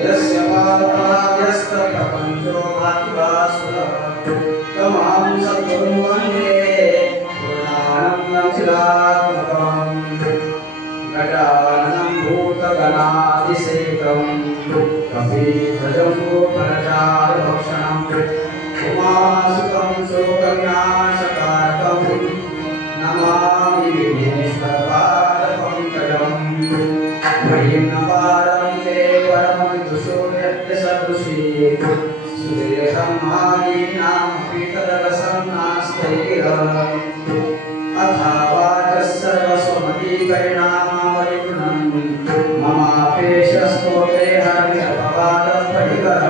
Yes, भजम्बो फलचार भक्षणं उमासुतं शोकविनाशकारकं नमामि विघ्नेश्वरपादपङ्कजं महिम्नपारं ते परमं दुषोऽन्यसदृशी सुदेशं मादीनामपि तदरसं नास्त्यैव अथवा सर्वस्वमतीकरिणामावलिगुणं ममापेशस्तोते हरिहरपादं परिकर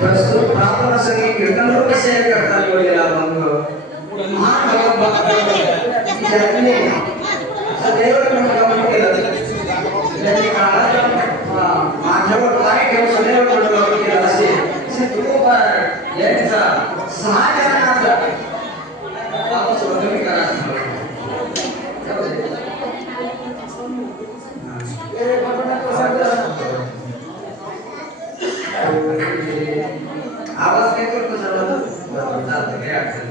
प्रस्तुत प्रार्थना संगीत कीर्तन रूप से करता लिहिलेला अभंग ज्यांनी सदैव गुणगान केलं त्यांनी काळात माझ्यावर काय ठेव सदैव गुणगान केलं असेल तुकोबार यांचा 6 जणांचा आपण सोडून करा आवाज काय करतो सर्व चालतं काय अडचण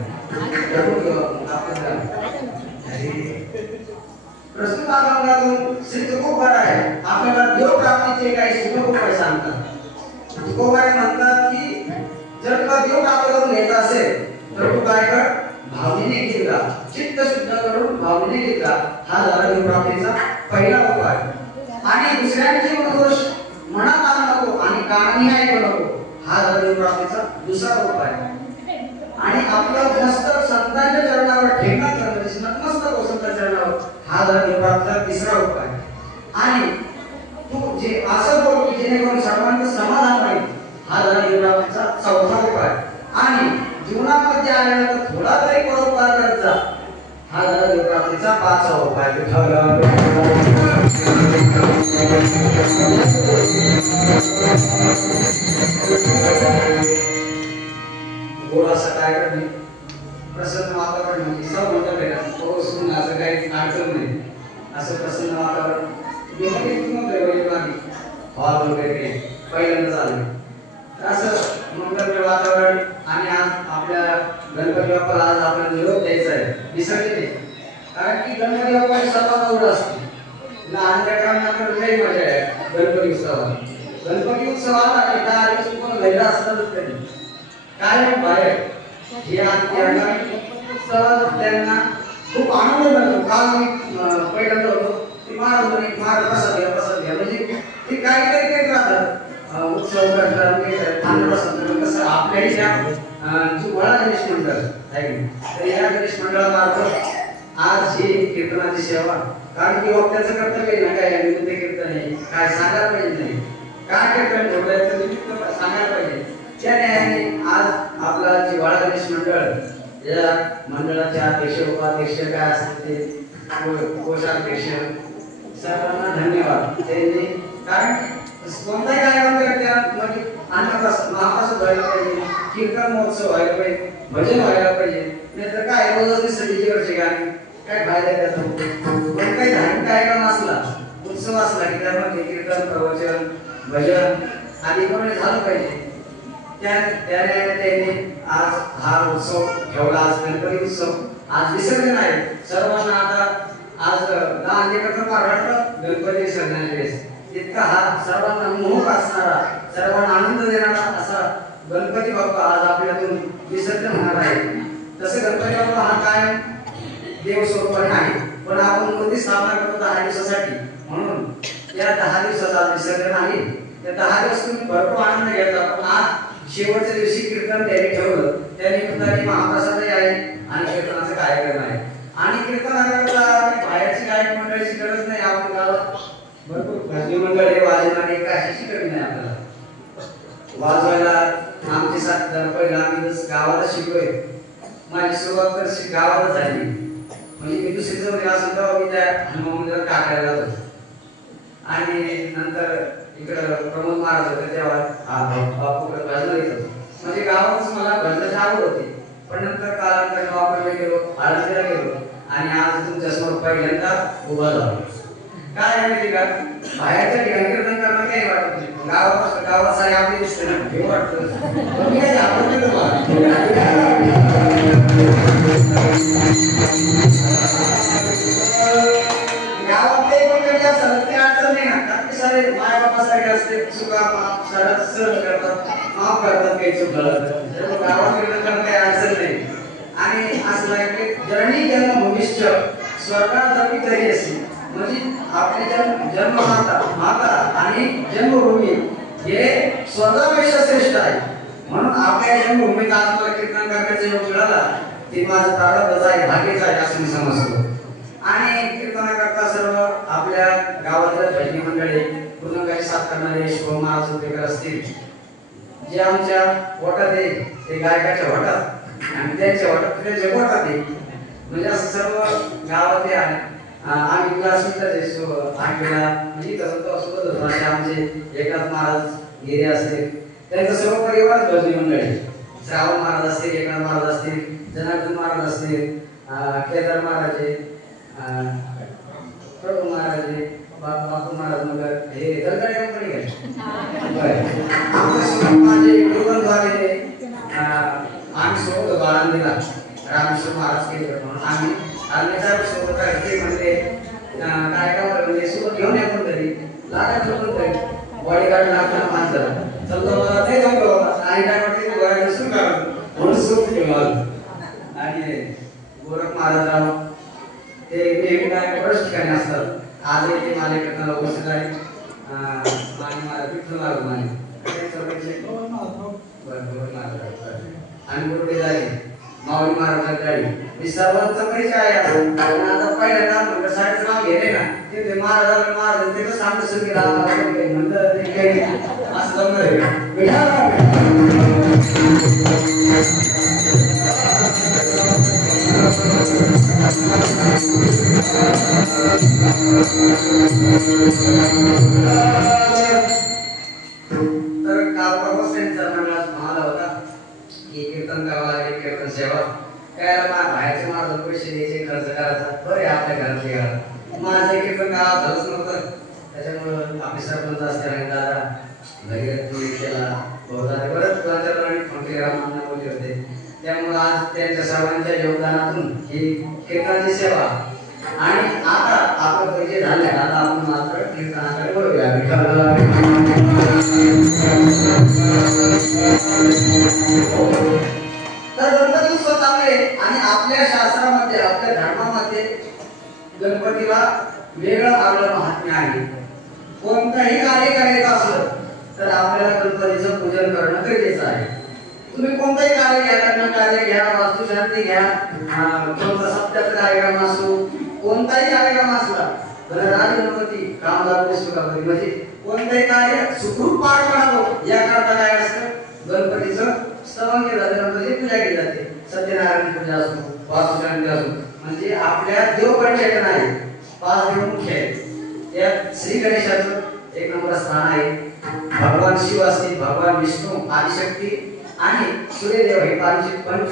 प्रस्तुत अभंगातून श्री तुकोबार आहे आपल्याला देव प्राप्तीचे काही सुखोपाय सांगतात तुकोबार म्हणतात की जर तुला देव प्राप्त करून घ्यायचा असेल तर तू काय कर भावनेने घेतला चित्त शुद्ध करून भावनेने घेतला हा झाला देव प्राप्तीचा पहिला उपाय आणि दुसऱ्यांचे मनोदोष मनात आणू नको आणि कानाने ऐकू नको हा झाला देव प्राप्तीचा दुसरा उपाय आणि आपलं मस्तक संतांच्या चरणावर ठेवणं करणं नतमस्तक संतांच्या चरणावर हा झाला देव प्राप्तीचा तिसरा उपाय आणि तू जे असं बोल की जेणेकरून सर्वांचं समाधान होईल हा झाला देव प्राप्तीचा चौथा उपाय आणि जीवनामध्ये आलेला तर थोडा तरी परोपकार करत जा हा झाला देव प्राप्तीचा पाचवा उपाय गोडासा काय करणे प्रसन्न वातावरण म्हणजे सब म्हणतात का पाऊस असं काही अडचण नाही असं प्रसन्न वातावरण हॉल वगैरे पहिल्यांदा झालं असं मंगलमय वातावरण आणि आज आपल्या गणपती बाप्पाला आज आपल्याला निरोप द्यायचा आहे विसरले नाही कारण की गणपती बाप्पा सर्वात आवड असते लहान लेकरांना तर लई मजा आहे गणपती उत्सवात गणपती उत्सवाला 10 दिवस पण घरी असतातच त्यांनी कायम बाहेर हे त्यांना उत्सवात त्यांना खूप आनंद मिळतो काल मी पहिल्यांदा होतो ती महाराज प्रसाद घ्या म्हणजे ते काहीतरी काही राहतात उत्सव करतात थंड प्रसाद कसं आपल्याही ज्या जुवाळा गणेश मंडळ आहे तर या गणेश मंडळामार्फत आज ही कीर्तनाची सेवा कारण की वक्त्याचं कर्तव्य ना काय निमित्त कीर्तन आहे काय सांगायला पाहिजे नाही काय कीर्तन ठेवलं निमित्त सांगायला पाहिजे त्या न्यायाने आज आपला जिव्हाळा गणेश मंडळ या मंडळाचे अध्यक्ष उपाध्यक्ष काय असतील ते कोषाध्यक्ष सर्वांना धन्यवाद त्यांनी कारण कोणताही कार्यक्रम करतात म्हणजे अन्नप्रसाद महाप्रसाद व्हायला पाहिजे कीर्तन महोत्सव व्हायला पाहिजे भजन व्हायला पाहिजे नाहीतर काय रोजच डीजेवरचे गाणे काय फायदा त्याचा पण काही धार्मिक कार्यक्रम असला उत्सव असला की त्यामध्ये कीर्तन प्रवचन भजन आदी पण झालं पाहिजे त्याने आज हा उत्सव ठेवला, आज गणपती उत्सव, आज विसर्जन आहे सर्वांना. आता आज लहान लेकरं रडतात गणपती विसर्जनाच्या वेळेस, इतका हा सर्वांना मोहक असणारा, सर्वांना आनंद देणारा असा गणपती बाप्पा आज आपल्यातून विसर्जन होणार आहे. तसं गणपती बाप्पा हा काय देव स्वरूपाने आहे, पण आपण मूर्ती स्थापना करतो 10 दिवसासाठी, म्हणून या 10 दिवसाचा विसर्जन आहे. त्या 10 दिवस तुम्ही भरपूर आनंद घेता, पण आज शेवटच्या दिवशी कीर्तन त्यांनी ठेवलं, त्या निमित्ताने महाप्रसादही आहे आणि कीर्तनाचा कार्यक्रम आहे. आणि कीर्तनाकरता बाहेरची गायक मंडळीची गरज नाही. आपण गावात भरपूर भजनी मंडळ आहे, वाजवणारे कशाची गरज नाही आपल्याला. वाजवायला आमचे साथीदार पहिला आम्ही गावाला शिकलोय. माझी सुरुवात तर गावाला झाली, म्हणजे मी दुसरी जवळ असं तेव्हा मी त्या हनुमान मंदिरात टाकायला जातो. आणि नंतर इकडं प्रमोद महाराज होते तेव्हा बापूकडे भजनाला येत होतो. म्हणजे गावातच मला भजनाची आवड होती. पण नंतर कालांतराने वापरला गेलो, आळंदीला गेलो आणि आज तुमच्या समोर पहिल्यांदा उभा झालो. काय आहे माहिती का, बाहेरच्या ठिकाणी कीर्तन करणं काही वाटत नाही, गावापासून गावात सारे आपले दिसते ना, हे वाटतं मी काय आवडते तुम्हाला गावातले पण काही असं ते अडचण नाही ना, कारण की सारे माय बापासाठी असते, चुका माफ सारा सहन करतात, माफ करतात काही चुकलं तर गावात कीर्तन करणं काही अडचण नाही. आणि असं आहे की जननी जन्म भविष्य स्वर्गात जमी तरी असे, म्हणजे आपले जन्ममाता आणि जन्मभूमी हे स्वर्गापेक्षा श्रेष्ठ आहे. म्हणून आपल्या जन्मभूमीत आज मला कीर्तन करण्याचा योग मिळाला, ते माझं प्रारब्ध आहे, भाग्यच आहे असं मी समजतो. आणि कीर्तनाकरता सर्व आपल्या गावातल्या भजनी मंडळी पूर्णकाळी साथ करणारे शिवम महाराज उपेकर असतील, जे आमच्या वटात आहे ते गायकाच्या वटात आणि त्यांच्या वटात त्यांच्या वटात आहे, म्हणजे असं सर्व गावातले आहे. आम्ही क्लासमेट आठवीला म्हणजे कसं सोबत होतो असे आमचे एकनाथ महाराज गिरे असतील, त्यांचा सर्व परिवार भजनी मंडळी, श्रावण महाराज असतील, एकनाथ महाराज असतील, जनार्दन महाराज असतील, केदार महाराज, प्रभू महाराज, बापू महाराज मगर हे दलगाडी कंपनी आहे. माझे गुरुबंधू आलेले आम्ही सोबत होतो आळंदीला रामेश्वर महाराज केले म्हणून आम्ही सोबत ते म्हणजे कार्यक्रम म्हणजे सोबत घेऊन या पण तरी लागायचं पण तरी बॉडीगार्ड लागताना माणसं समजा मला ते जमलो आणि काय वाटते ते बॉडीगार्ड सुरू करा म्हणून सोबत घेऊन आलो. आणि गोरख महाराजराव ते नेहमी काय बऱ्याच ठिकाणी असतात, आजही ते माझ्या कीर्तनाला उपस्थित आहे. माने महाराज विठ्ठल महाराज माने आणि गुरुडे झाले माऊली महाराज गाडी मी सर्वांचा परिचय आहे. आता पहिल्यांदा म्हणलं शाळेचं नाव घेणे ना ते महाराजांना महाराज ते सांगत सुरू केला म्हणलं ते काही असं जमलं तर काल परवा त्यांचा मंडळात म्हणाला होता की कीर्तन करावं लागेल, कीर्तन सेवा त्याला बाहेरचे माणसं पैसे द्यायचे, खर्च करायचा, बरे आपल्या घरातले घरात माझं कीर्तन गावात झालंच नव्हतं. त्याच्यामुळं आपले सरपंच असते आणि दादा घरी केला बरंच फोन केला बोलले होते. त्यामुळे आज त्यांच्या सर्वांच्या योगदानातून ही कीर्तनाची सेवा आणि आता आपलं पैसे झाले, आता आपण मात्र कीर्तनाकडे वळूया. तर गणपती उत्सव चांगले आणि आपल्या शास्त्रामध्ये आपल्या धर्मामध्ये गणपतीला वेगळं आपलं महात्म्य आहे. कोणताही कार्य करायचं असलं तर आपल्याला गणपतीचं पूजन करणं गरजेचं आहे. तुम्ही कोणतंही कार्य घ्या, लग्न कार्य घ्या, वास्तुशांती घ्या, कोणता सप्त्याचा कार्यक्रम असो, कोणताही कार्यक्रम असला तर गणपती कामदार सुखापती म्हणजे कोणतंही कार्य सुखरूप पार पडावं याकरता काय असतं, गणपतीचं स्तवन केलं जातं, गणपतीची पूजा केली जाते. सत्यनारायण पूजा असो, वास्तुशांती असो, म्हणजे आपल्या देवपंचायतन आहे, 5 देव मुख्य आहेत. त्यात श्री गणेशाचं 1 नंबर स्थान आहे. भगवान शिव असतील, भगवान विष्णू, आदिशक्ती आणि सूर्यदेव हे पंच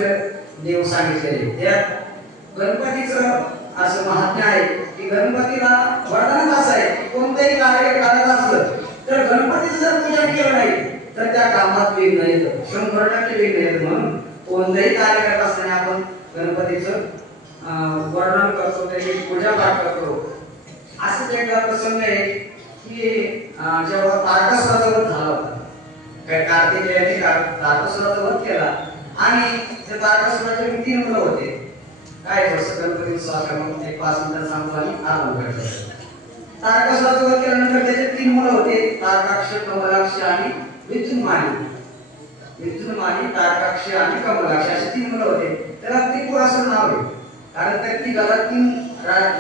देव सांगितलेले. त्यात गणपतीचं असं महात्म्य आहे की गणपतीला वरदान असं आहे की कोणतेही कार्य करायचं असलं तर गणपतीचं जर पूजन केलं नाही तर त्या कामात विघ्न येतं, 100% विघ्न येतं. म्हणून कोणतंही कार्य करत असताना आपण गणपतीचं वर्णन करतो, त्याची पूजा पाठ करतो. असंच एक प्रसंग आहे की जेव्हा तारकासुराचा वध झाला होता, काय कार्तिकेयाने तारकासुराचा वध केला आणि त्या तारकासुराचे 3 मुलं होते. काय वर्ष गणपतीचं स्वागत एक 5 मिनिटं सांगतो आणि आरंभ करतो. तारकासुराचा वध केल्यानंतर त्याचे 3 मुलं होते, तारकाक्ष, कमलाक्ष आणि विद्युन्मानी. विद्युन्मानी, तारकाक्ष आणि कमलाक्ष असे 3 मुलं होते. त्याला त्रिपुरासुर नाव आहे, कारण त्या तिघाला 3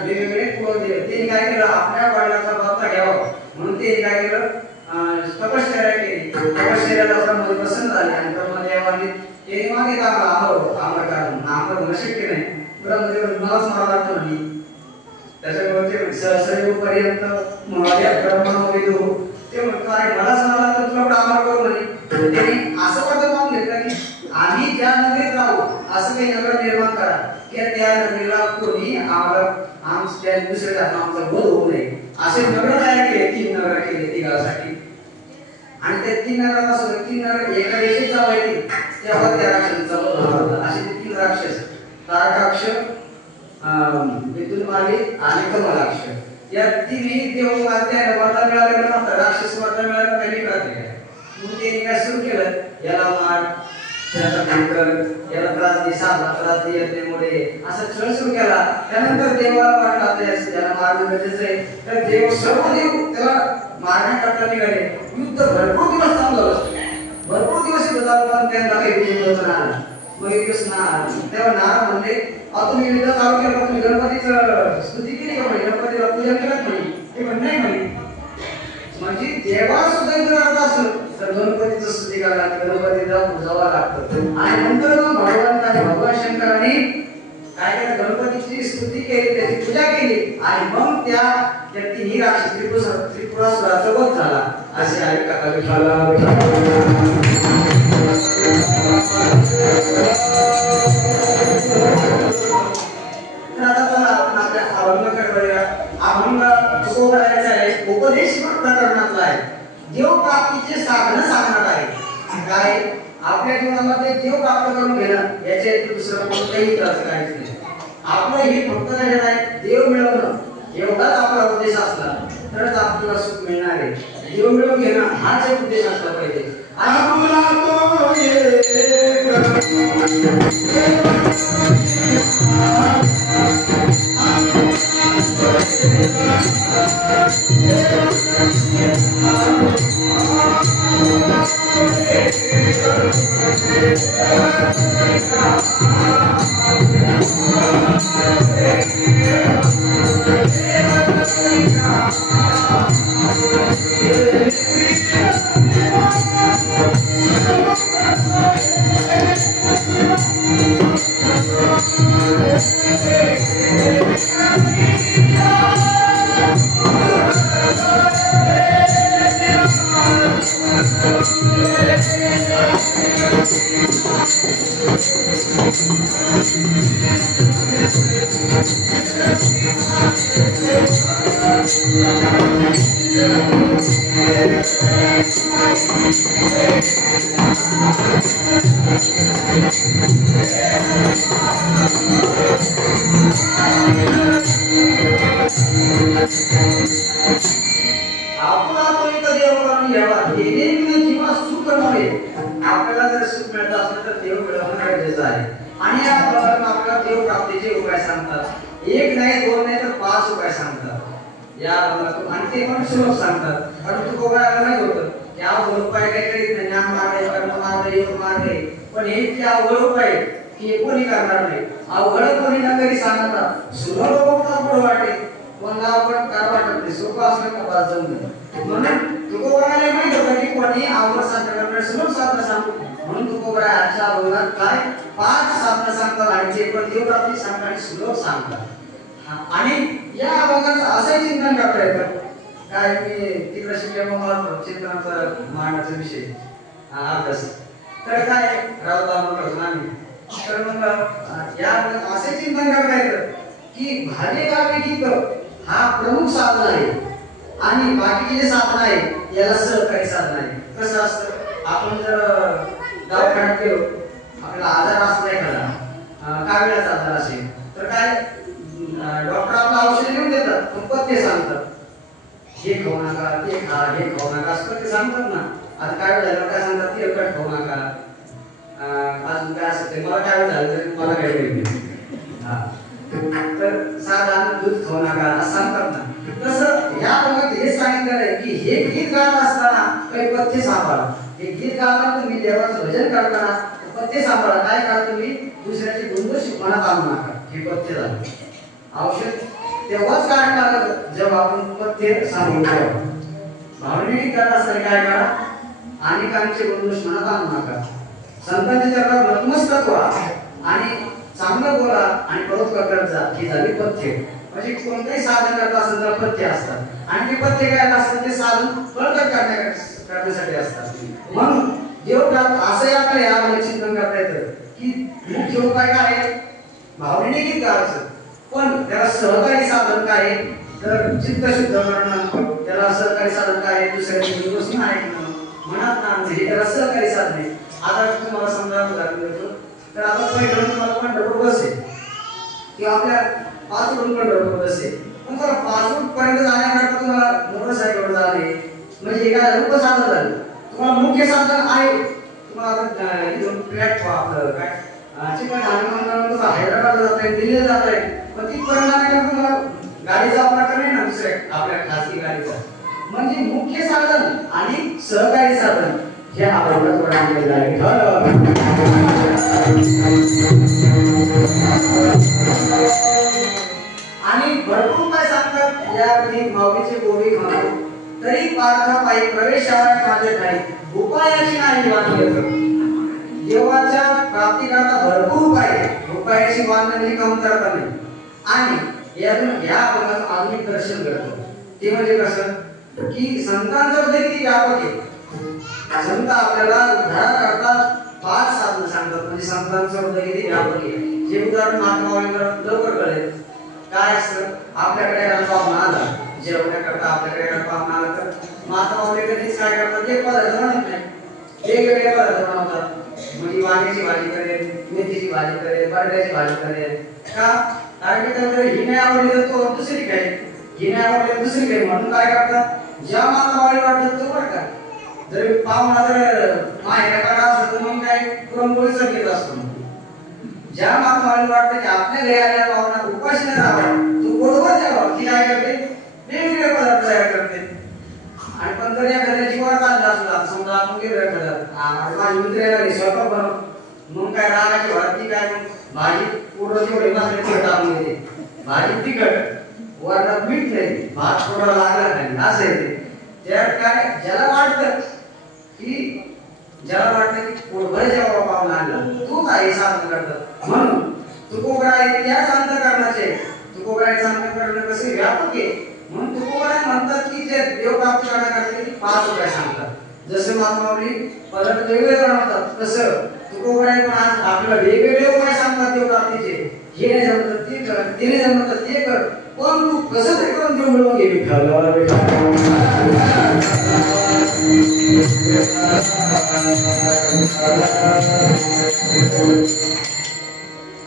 वेगवेगळे कुळ दिले. त्यांनी काय केलं, आपल्या वडिलांचा बदला घ्यावा म्हणून ते काय केलं, तपश्चर्या केली. तपश्चर्याला ब्रह्मदेव प्रसन्न झाले आणि ब्रह्मदेवाने ते मागे आम्र कारण आम्र होणं शक्य नाही, ब्रह्मदेव मलाच मारा लागतो म्हणे. त्याच्यामुळे ते सहस्रयुगपर्यंत ब्रह्म विदू ते म्हणतात मलाच मारा लागतो, तुला आम्र करू म्हणे. त्यांनी असं वाटत मागून घेतलं की आम्ही ज्या नगरीत राहू असं काही नगर निर्माण करा की त्या नगरीला कोणी आमच्या दुसऱ्या आमचा वध होऊ नये असे नगर तयार केले. 3 नगर केले तिघासाठी आणि त्या 3 नगरापासून 3 नगर एका दिवशी जावायची तेव्हा त्या राक्षसांचा वध होता. असे ते 3 राक्षस, तारकाक्ष, विद्युन्मानी आणि कमलाक्ष, या 3ही देव वरदान मिळालेलं नव्हतं. राक्षस वरदान मिळालं काही राहते मग ते काय सुरू केलं, याला मार, त्याचा भयंकर, याला त्रास दे, साधला त्रास दे यज्ञेमुळे असा छळ सुरू केला. त्यानंतर देवाला वाटलं त्याला मारणं गरजेचं आहे, तर देव सर्व देव त्याला मारण्याकरता निघाले. युद्ध भरपूर दिवस थांबलं, भरपूर दिवस युद्ध चाललं, पण त्यांना काही विजय होत नाही. मग एक दिवस तेव्हा नारद म्हणले, तुम्ही युद्ध चालू केलं, तुम्ही गणपतीचं स्तुती केली का म्हणे, गणपतीला पूजा केलं म्हणे. ते पण नाही म्हणे, म्हणजे देवा सुद्धा युद्ध करत असेल तर गणपतीचं स्तुती करायला गणपतीला पूजावं लागतं. आणि नंतर मग भगवान शंकरांनी काय केलं, गणपतीची स्तुती केली, त्याची पूजा केली आणि मग त्या 3 राक्षस त्रिपुरासुराचा वध झाला. असे आहे कथा. आपल्या अभंगाकडे अभंग तुकोबरायाचा आहे, उपदेश प्रकरणातला आहे, देव प्राप्तीचे साधन सांगणार आहे. काय आपल्या जीवनामध्ये देव प्राप्त करून घेणं याचे दुसरं कोणतेही अर्थ काहीच नाही. आपलं हे फक्त आहे देव मिळवणं एवढाच आपला उद्देश असला तरच आपल्याला सुख मिळणार आहे. देव मिळवून घेणं हाच एक उद्देश असला पाहिजे. आपल्याला जर सुख मिळत असेल तर देव मिळवणं गरजेचं आहे. आणि आपल्याला देव प्राप्तीचे उपाय सांगतात. 1 नाही 2 नाही तर 5 उपाय सांगतात या अभंगातून, आणि ते पण सुलभ सांगतात. कारण तुकोबाराला नाही होतं की 2 उपाय काही करीत नाही, ज्ञान मार्ग, कर्म मार्ग, योग मार्ग, पण हे जे अवघड उपाय की कोणी करणार नाही. अवघड कोणी ना कधी सांगतात, सुलभ बघता पुढे वाटेल, कोणाला आपण काय वाटत नाही, सोपं असलं का पास जमलं. म्हणून तुकोबाराला माहित होतं की कोणी अवघड सांगतात सुलभ साधना सांगतो. म्हणून तुकोबारा आजच्या अभंगात काय 5 साधना सांगतात आणि ते पण देव प्राप्ती सांगतात आणि सुलभ सांगतात. आणि या अभंगात असं चिंतन करता येतं काय, मी तिकडे शिकल्यामुळे मला चिंतनाचा मांडण्याचा विषय अभ्यास तर काय रावता म्हणतो आम्ही. तर मग या असे चिंतन करता येतं की भालेगावे गीत हा प्रमुख साधन आहे आणि बाकीचे जे साधन आहे याला सहकारी साधन आहे. कसं असतं आपण जर दवाखान्यात गेलो, आपल्याला आजार असला एखादा कावळ्याचा आजार असेल तर काय डॉक्टर आपलं औषध लिहून देतात, पण पथ्य सांगतात, हे खाऊ नका, ते खा, हे खाऊ नका, असं पथ्य सांगतात ना. आता काय झालं, काय सांगतात, तेलकट खाऊ नका, अजून काय असं ते मला काय झालं तरी मला काय माहिती. तर साधारण दूध खाऊ नका असं सांगतात ना. तसं या भागात हे सांगितलं आहे की हे गीत गात असताना काही पथ्य सांभाळा. हे गीत गाताना तुम्ही देवाचं भजन करताना पथ्य सांभाळा. काय करा, तुम्ही दुसऱ्याचे गुणदोष मनात आणू नका. हे पथ्य झालं. औषध तेव्हाच काढायला लागलं जेव्हा आपण पथ्य सांभाळतो. भावनिक करत असताना काय करा, अनेकांचे गुणदोष मनात आणू नका. संतांच्या चरणावर नतमस्तक व्हा आणि चांगलं बोला आणि परोपकार करत जा. ही झाली पथ्य. म्हणजे कोणतेही साधन करत असेल तर पथ्य असतात आणि ते पथ्य काय असतात, ते साधन बळकट करण्यासाठी असतात. म्हणून देव प्राप्त असंही आपल्याला यामध्ये चिंतन करता येतं की मुख्य उपाय काय आहे, भावनेने गीत गायचं, पण त्याला सहकारी साधन काय आहे, तर चित्त शुद्ध करणं. त्याला सहकारी साधन काय आहे, दुसऱ्याची गोष्ट नाही मनात आणणे, हे त्याला सहकारी साधन आहे. आता तुम्हाला समजा उदाहरण देतो, तर आता पहिलं तुम्हाला पंढरपूर बस आहे किंवा आपल्या पाचवरून पंढरपूर बस आहे, पण तुम्हाला पाचवरून पर्यंत जाण्याकरता तुम्हाला मोटरसायकलवर जाणे म्हणजे एका उपसाधन झालं. तुम्हाला मुख्य साधन आहे, तुम्हाला इथून प्लॅटफॉर्म आपलं काय चिकन तुम्हाला हैदराबादला जाता येईल, दिल्लीला जाता येईल, पण तिथपर्यंत जाण्याकरता तुम्हाला गाडीचा वापर नाही ना, दुसऱ्या आपल्या खासगी गाडीचा. म्हणजे मुख्य साधन आणि सहकारी साधन हे आपल्याला थोडा आहे. आणि भरपूर काय सांगतात, यामध्ये माऊलीचे गोडी खातो तरी पार्था पायी प्रवेशावर माझे नाही, उपायाची नाही वाटली. देवाच्या प्राप्तीकरता भरपूर उपाय, उपायाची वाटणी म्हणजे कमतरता नाही. आणि यातून या भागाचं आधुनिक दर्शन करतो, ते म्हणजे कसं की संतांचं किती व्यापक आहे. संत आपल्याला उद्धार करतात 5 साधनं सांगतात, म्हणजे संतांचं हृदय किती व्यापक आहे. जे उदाहरण महात्मा माऊलींना लवकर कळेल. काय असतं, आपल्याकडे पाहुणा आला, जेवण्याकरता आपल्याकडे पाहुणा आला तर महात्मा माऊली कधीच काय करतात, एक पदार्थ बनवत नाही, वेगवेगळे पदार्थ बनवतात. म्हणजे वांग्याची भाजी करेल, मेथीची भाजी करेल, बटाट्याची भाजी करेल. का? कारण की त्याला ही नाही आवडली तर तो दुसरी खाईल, ही नाही आवडली तर दुसरी खाईल. म्हणून काय करतात, ज्या महात्मा माऊली वाटतात तो बरं का, जर पाहुणा जर माहेराकडे असतो तर मग काय पुरणपोळीचा घेत असतो. ज्या माणसाला वाटतं की आपल्या घरी आलेल्या पाहुणा उपाशी न राहावा, तो बरोबर द्यावा, ती काय करते, वेगवेगळे पदार्थ तयार करते. आणि पण जर या घराची वाट चालली असला, समजा आपण गेलो एखादा माझी मित्र येणार स्वयंपाक बनव, मग काय रागाची वाटती काय, मग भाजी पूर्ण जेवढे मसाले तिखट टाकून घेते, भाजी तिखट, वरणात मीठ नाही, भात थोडा लागला नाही, असं येते. त्या काय ज्याला वाटतं की ज्याला वाटतं की पोटभर जेव्हा पाहुणा आणला तू काही साधन करतात. म्हणून तुकोबराय त्याच अंतःकरणाचे, तुकोबरायचं अंतःकरण कसे व्यापक आहे. म्हणून तुकोबराय म्हणतात की जे देव प्राप्त करण्यासाठी की 5 उपाय सांगतात. जसं महात्मा माऊली पदार्थ वेगवेगळे बनवतात, तसं तुकोबराय पण आज आपल्याला वेगवेगळे उपाय सांगतात देव प्राप्तीचे. हे नाही जमत ते कर, ते नाही जमत ते कर, पण तू कसं तरी करून देव मिळवून घे विठ्ठल.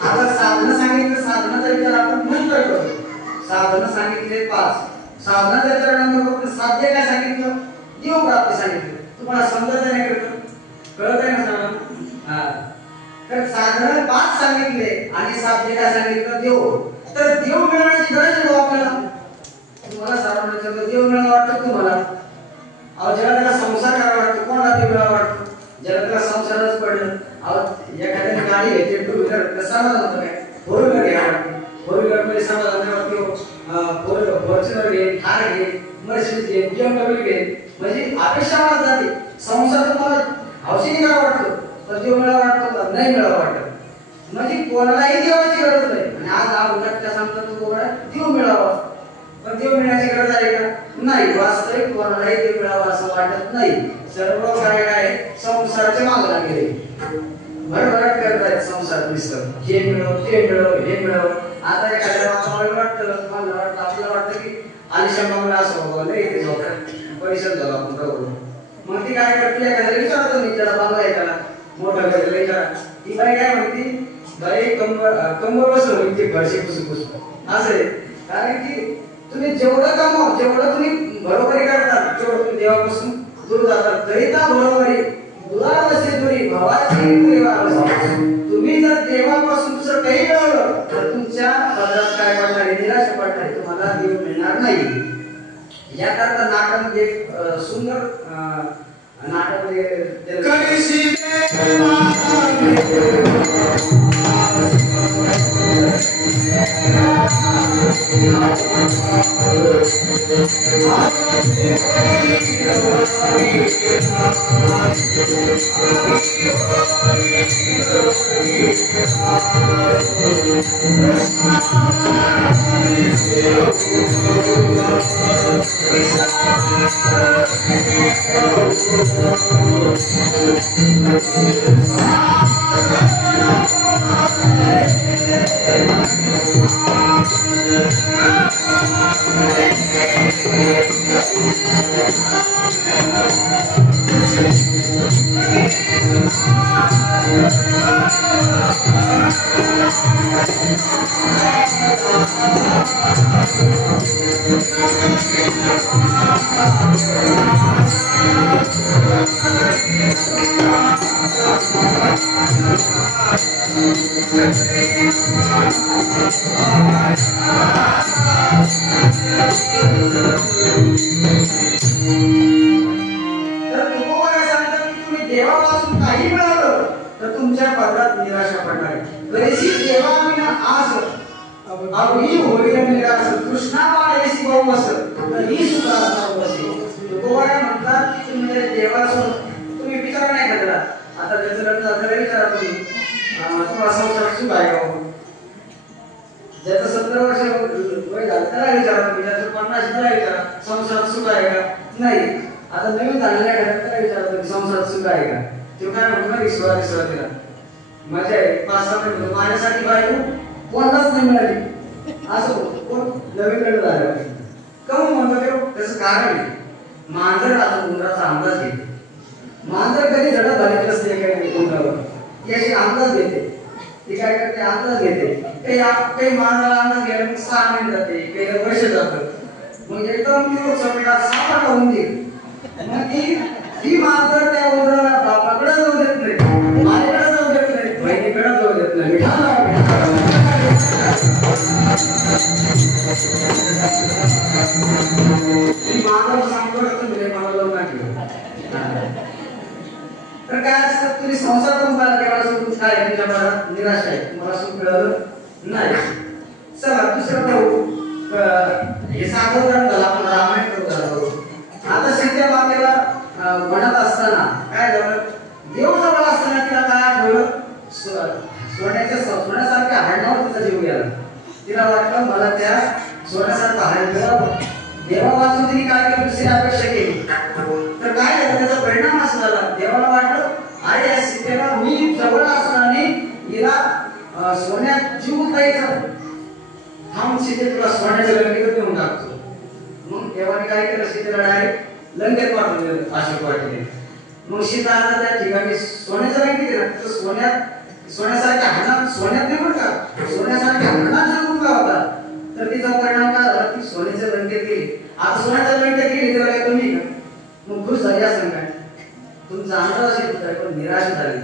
आता साधनं सांगितलं, साधनाचा विचार आपण नंतर करू. साधनं सांगितले 5, साधनाचा विचार नंतर करू. साध्य काय सांगितलं, देव प्राप्ती सांगितलं. तुम्हाला समजत नाही कळत आहे ना सगळं. तर साधनं 5 सांगितले आणि साध्य काय सांगितलं, देव. तर देव मिळवण्याची गरज आहे आपल्याला. तुम्हाला सर्वांना देव मिळावं वाटतं तुम्हाला, अहो ज्याला त्याला संसार करावा वाटतो, कोणाला देव मिळावा वाटतो, ज्याला त्याला संसारच पडलं. अहो एखाद्याने गाडी घेतली, 2 व्हीलर कसा होतं काय, 4 व्हीलर घ्यावं वाटते, 4 व्हीलर मध्ये समजा फॉर्च्युनर घे, थार घे, मर्सिडीज घे, BMW घे, म्हणजे अपेक्षा मला जाते. संसार तुम्हाला हौशीने करावा वाटतो, तर देव मिळावा वाटतो का, नाही मिळावा वाटत. म्हणजे कोणालाही देवाची गरज नाही. आणि आज हा उलट त्या सांगतात तो देव मिळावा, पण देव मिळण्याची गरज आहे का, नाही. वास्तविक कोणालाही देव मिळावा असं वाटत नाही. सर्व काय संसाराच्या मागे लागले, भरभराट करतायत संसार दिसतं, हे मिळव ते मिळव हे मिळव. आता एखाद्या वाटतं आपल्याला वाटतं की आलिशान बंगला असं नाही, इथे झोपड्यात परिसर झाला आपण बरोबर. मग ती काय करते, एखाद्याला विचारतो मी त्याला बाबा आहे त्याला मोठा गजला विचारा, ती बाई काय म्हणते, बाई कंबर बसून म्हणते घरचे पुसून असं आहे. कारण की तुम्ही जेवढं कमाव, जेवढं तुम्ही बरोबरी करतात, तेवढं तुम्ही देवापासून दूर जातात. दरिता बरोबरी दुरावसे दुरी भावाची दुरीवावसे. तुम्ही जर देवापासून दुसरं काही मिळवलं तर तुमच्या पदरात काय पडणार आहे, निराशा पडणार आहे, तुम्हाला देव मिळणार नाही. याकरता नाटकामध्ये सुंदर नाटकामध्ये देवापासून काही मिळालं तर तुमच्या पदरात निराशा पडणार आहे. कधीशी देवाविना आस अवघी होईल निराश, कृष्णा पाळेसी बहुवस तरी सुद्धा नवसे. तुकोबा म्हणतात की तुम्ही देवासोबत तुम्ही विचार नाही करता. आता त्याचं लग्न झालं विचारा तुम्ही, तुम्हाला संसार सुख आहे का? ज्याचं 17 वर्ष वय झालं त्याला विचारा तुम्ही, ज्याचं 50 त्याला विचारा संसार सुख आहे का? नाही. आता नवीन झालेल्या घरात काय विचारतो की संसारात सुख आहे का? तो काय म्हणतो, ईश्वरा तिला मजा आहे 5-6 महिने माझ्यासाठी बायको कोणालाच नाही मिळाली असं कोण नवीन लग्न झालं काहून म्हणतो ते? त्याचं कारण आहे, मांजर आता उंदराचा अंदाज घेते. मांजर कधी झडप झालेली नसते एका उंदरावर, याची अंदाज घेते. ती काय करते, अंदाज घेते. काही मांजराला अंदाज घ्यायला मग 6 महिने जाते, काही वर्ष जातं. मग एकदम दिवस सगळा सापडला उंदीर. मग ती मांजर त्या उंदराला बापाकडे जाऊ देत नाही, माझ्याकडे जाऊ देत नाही, बहिणीकडे जाऊ देत नाही. ती मांजर सांगतो तुम्ही मला लावून टाकलं. तर काय असतं, तुम्ही संसार करून देवाला सोडून काय तुमच्या मनात निराशा आहे, तुम्हाला सुख मिळालं नाही. चला दुसरं पाहू. हे साधं उदाहरण झालं, आपण रामायण करू. आता सीता मातेला म्हणत असताना काय झालं, देव जवळ असताना तिला काय आठवलं, सोन्यासारख्या हाडण्यावर तिचा जीव गेला. तिला वाटलं मला त्या सोन्यासारखं हाड मिळावं. देवा वाचून तिने काय केलं, दुसरी अपेक्षा केली. तर काय झालं, त्याचा परिणाम असा झाला, देवाला वाटलं अरे या सीतेला मी जवळ असताना हिला सोन्यात जीव द्यायचा, थांब सीते तुला सोन्याच्या लंकेत नेऊन टाकतो. मग देवाने काय केलं, सीतेला डायरेक्ट लंकेत पाठवून दिलं अशोक वाटिकेत. मग सीता आता त्या ठिकाणी सोन्याच्या लंकेत गेला. तर सोन्यासारख्या हातात, सोन्यात नाही बरं का, सोन्यासारख्या हातात जर मुलगा होता तर तिचा परिणाम काय झाला, ती सोन्याच्या लंकेत गेली. आता सोन्याच्या लंकेत गेली त्याला काय कमी का? मग खुश झाली असं काय? तुमचा अंदाज असेल तर पण निराश झाली.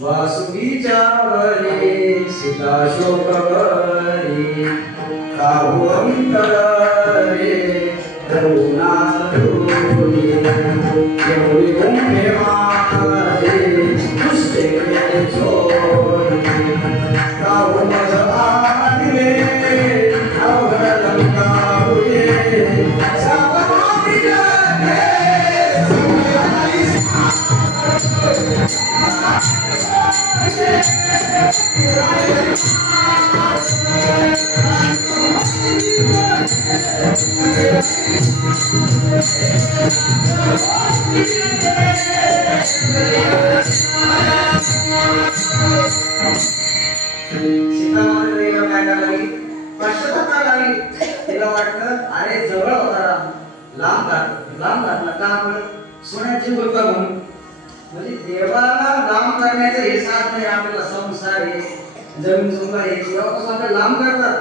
वासुकीच्या वरी सीता शोक करी, काहू अंतर रे करुणा धुरी, एवढी गुंफे मारे दुष्टे चोरी, काहू मज आणले अवघड लंकाहुये, सावधानी जगे सीतामातेला काय लागली, पश्चाताप लागली. तिला वाटलं अरे जवळ होता, लांब घातला का? म्हणून सोन्याची मुलगा म्हणून म्हणजे देवाला लांब करण्याचं हे साथ नाही आपल्याला संसार हे जमीन जुंगा हे देवापासून आपल्याला लांब करतात.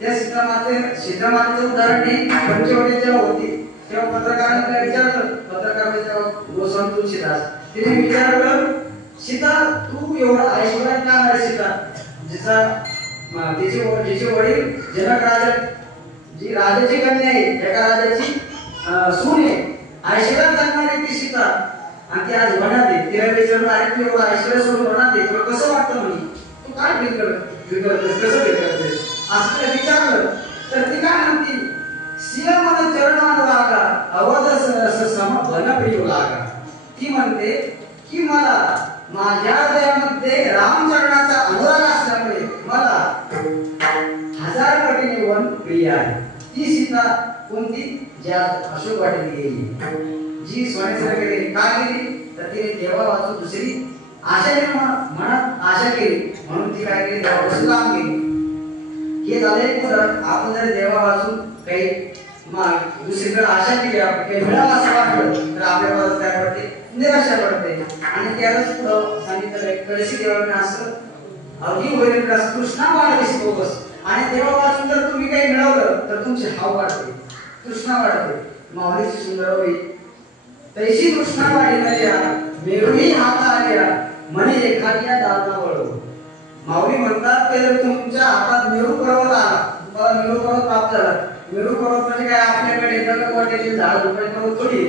त्या सीतामातेचं उदाहरण नाही पंचवटी जेव्हा होती तेव्हा पत्रकारांना विचारलं, पत्रकार जेव्हा गोस्वामी तुलसीदास तिने विचारलं सीता तू एवढा ऐश्वर्यात का आहे सीता, तिचे वडील जनक राजा जी राजाची कन्या आहे एका राजाची सून आहे ऐश्वर्यात जगणारी ती सीता आणि ती आज वनात आहे. तिला विचारलं अरे तू एवढा ऐश्वर्या सोडून वनात आहे तुला कसं वाटतं म्हणे, तू काय फील करतेस कसं फील करतेस असं तिला विचारलं तर ती काय म्हणती सिया मला चरणावर लागा अवध सम वनप्रिय लागा. ती म्हणते की मला माझ्या हृदयामध्ये रामचरणाचा अनुराग असल्यामुळे मला 1000 पटीने वन प्रिय आहे. ती सीता कोणती ज्या अशोक वाटेत गेली जी सोन्यासारखी गेली का गेली तर तिने देवा वाचून दुसरी आशा मनात आशा केली म्हणून ती काय केली देवापासून लांब गेली. हे झाले एक उदाहरण. आपण जर देवा वाचून काही दुसरीकडे आशा केली आपण काही मिळावं असं वाटलं तर आपल्याला काय पडते निराशा पडते. आणि त्यालाच सांगितलं कळशी देवाने असं अवघी होईल कृष्णा वाढते बोगस आणि देवा वाचून जर तुम्ही काही मिळवलं तर तुमची हाव वाढते कृष्णा वाढते. माऊलीची सुंदर होईल तैशी कृष्णा वाढी मेरुही हाता आल्या म्हणे एखाद्या दालना वळव. माऊली म्हणतात की जर तुमच्या हातात मेरू पर्वत आला तुम्हाला मेरू पर्वत प्राप्त झाला. मेरू पर्वत म्हणजे काय आपल्याकडे वाटेतील झाड रुपये पर्वत थोडी.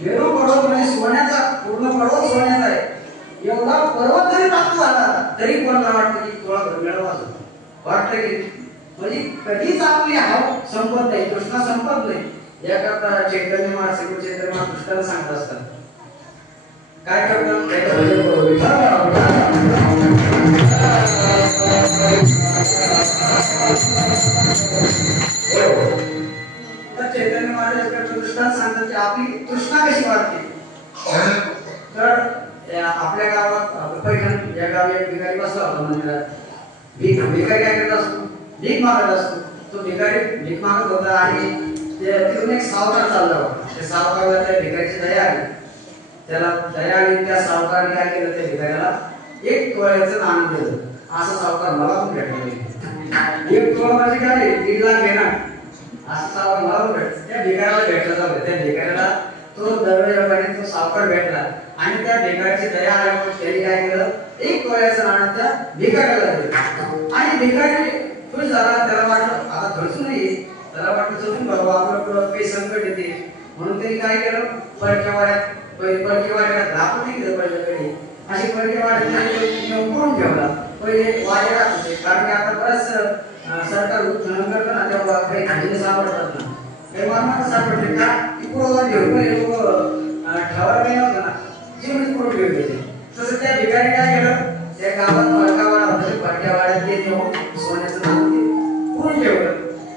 मेरू पर्वत म्हणजे सोन्याचा पूर्ण पर्वत सोन्याचा आहे. एवढा पर्वत जरी प्राप्त झाला तरी कोणाला वाटतं की थोडा मिळवा वाटतं की म्हणजे कधीच आपली हाव संपत नाही कृष्णा संपत नाही. याकरता चैतन्य महाराज चैतन्य महाराज कृष्णाला सांगत असतात काय करतात तर चैतन्य महाराज कृष्णाला सांगतात की आपली कृष्णा कशी वाटते. तर आपल्या गावात पैठण या गावी एक भिकारी बसला होता मंदिरात. भिकारी काय करत असतो भीक मागत असतो. तो भिकारी भीक मागत होता आणि तिथून एक सावकार चालला होता. त्या सावकाराला त्या भिकारीची दया आली. त्याला दया आली त्या सावकाराने काय केलं त्या भिकाऱ्याला 1 तोळ्याचं नाणं दिलं. असं सावकार मला पण भेटला. 1 तोळा म्हणजे काय 1.5 लाख घेणार असं सावकार मला पण भेटलं. त्या भिकाऱ्याला भेटलं जातं. त्या भिकाऱ्याला तो दरवेळेला तो सावकार भेटला आणि त्या भिकाऱ्याची दया आल्यामुळे त्यांनी काय केलं 1 तोळ्याचं नाणं त्या भिकाऱ्याला दिलं. आणि भिकारी खुश झाला. त्याला वाटलं आता खर्च नाही त्याला वाटलं चलून बाबा आपल्याला काही संकट येते म्हणून त्यांनी काय केलं परकेवाड्यात आपण नाही केलं पहिल्याकडे अशी परकेवाड्यात करून ठेवला. पहिले वाड्या होते कारण की आता बरंच सरकार उत्खनन करतं ना तेव्हा काही खजिने सापडतात ना काही मालमत्ता सापडते का ती पुरवून ठेवून पहिले लोक ठेवायला काही नव्हतं ना जे म्हणजे पुरवून ठेवले होते. तसं त्या भिकारी काय केलं त्या गावात परकावाडा होता परक्यावाड्यात ते नेऊन सोन्याचं नाव ते पुरून ठेवलं.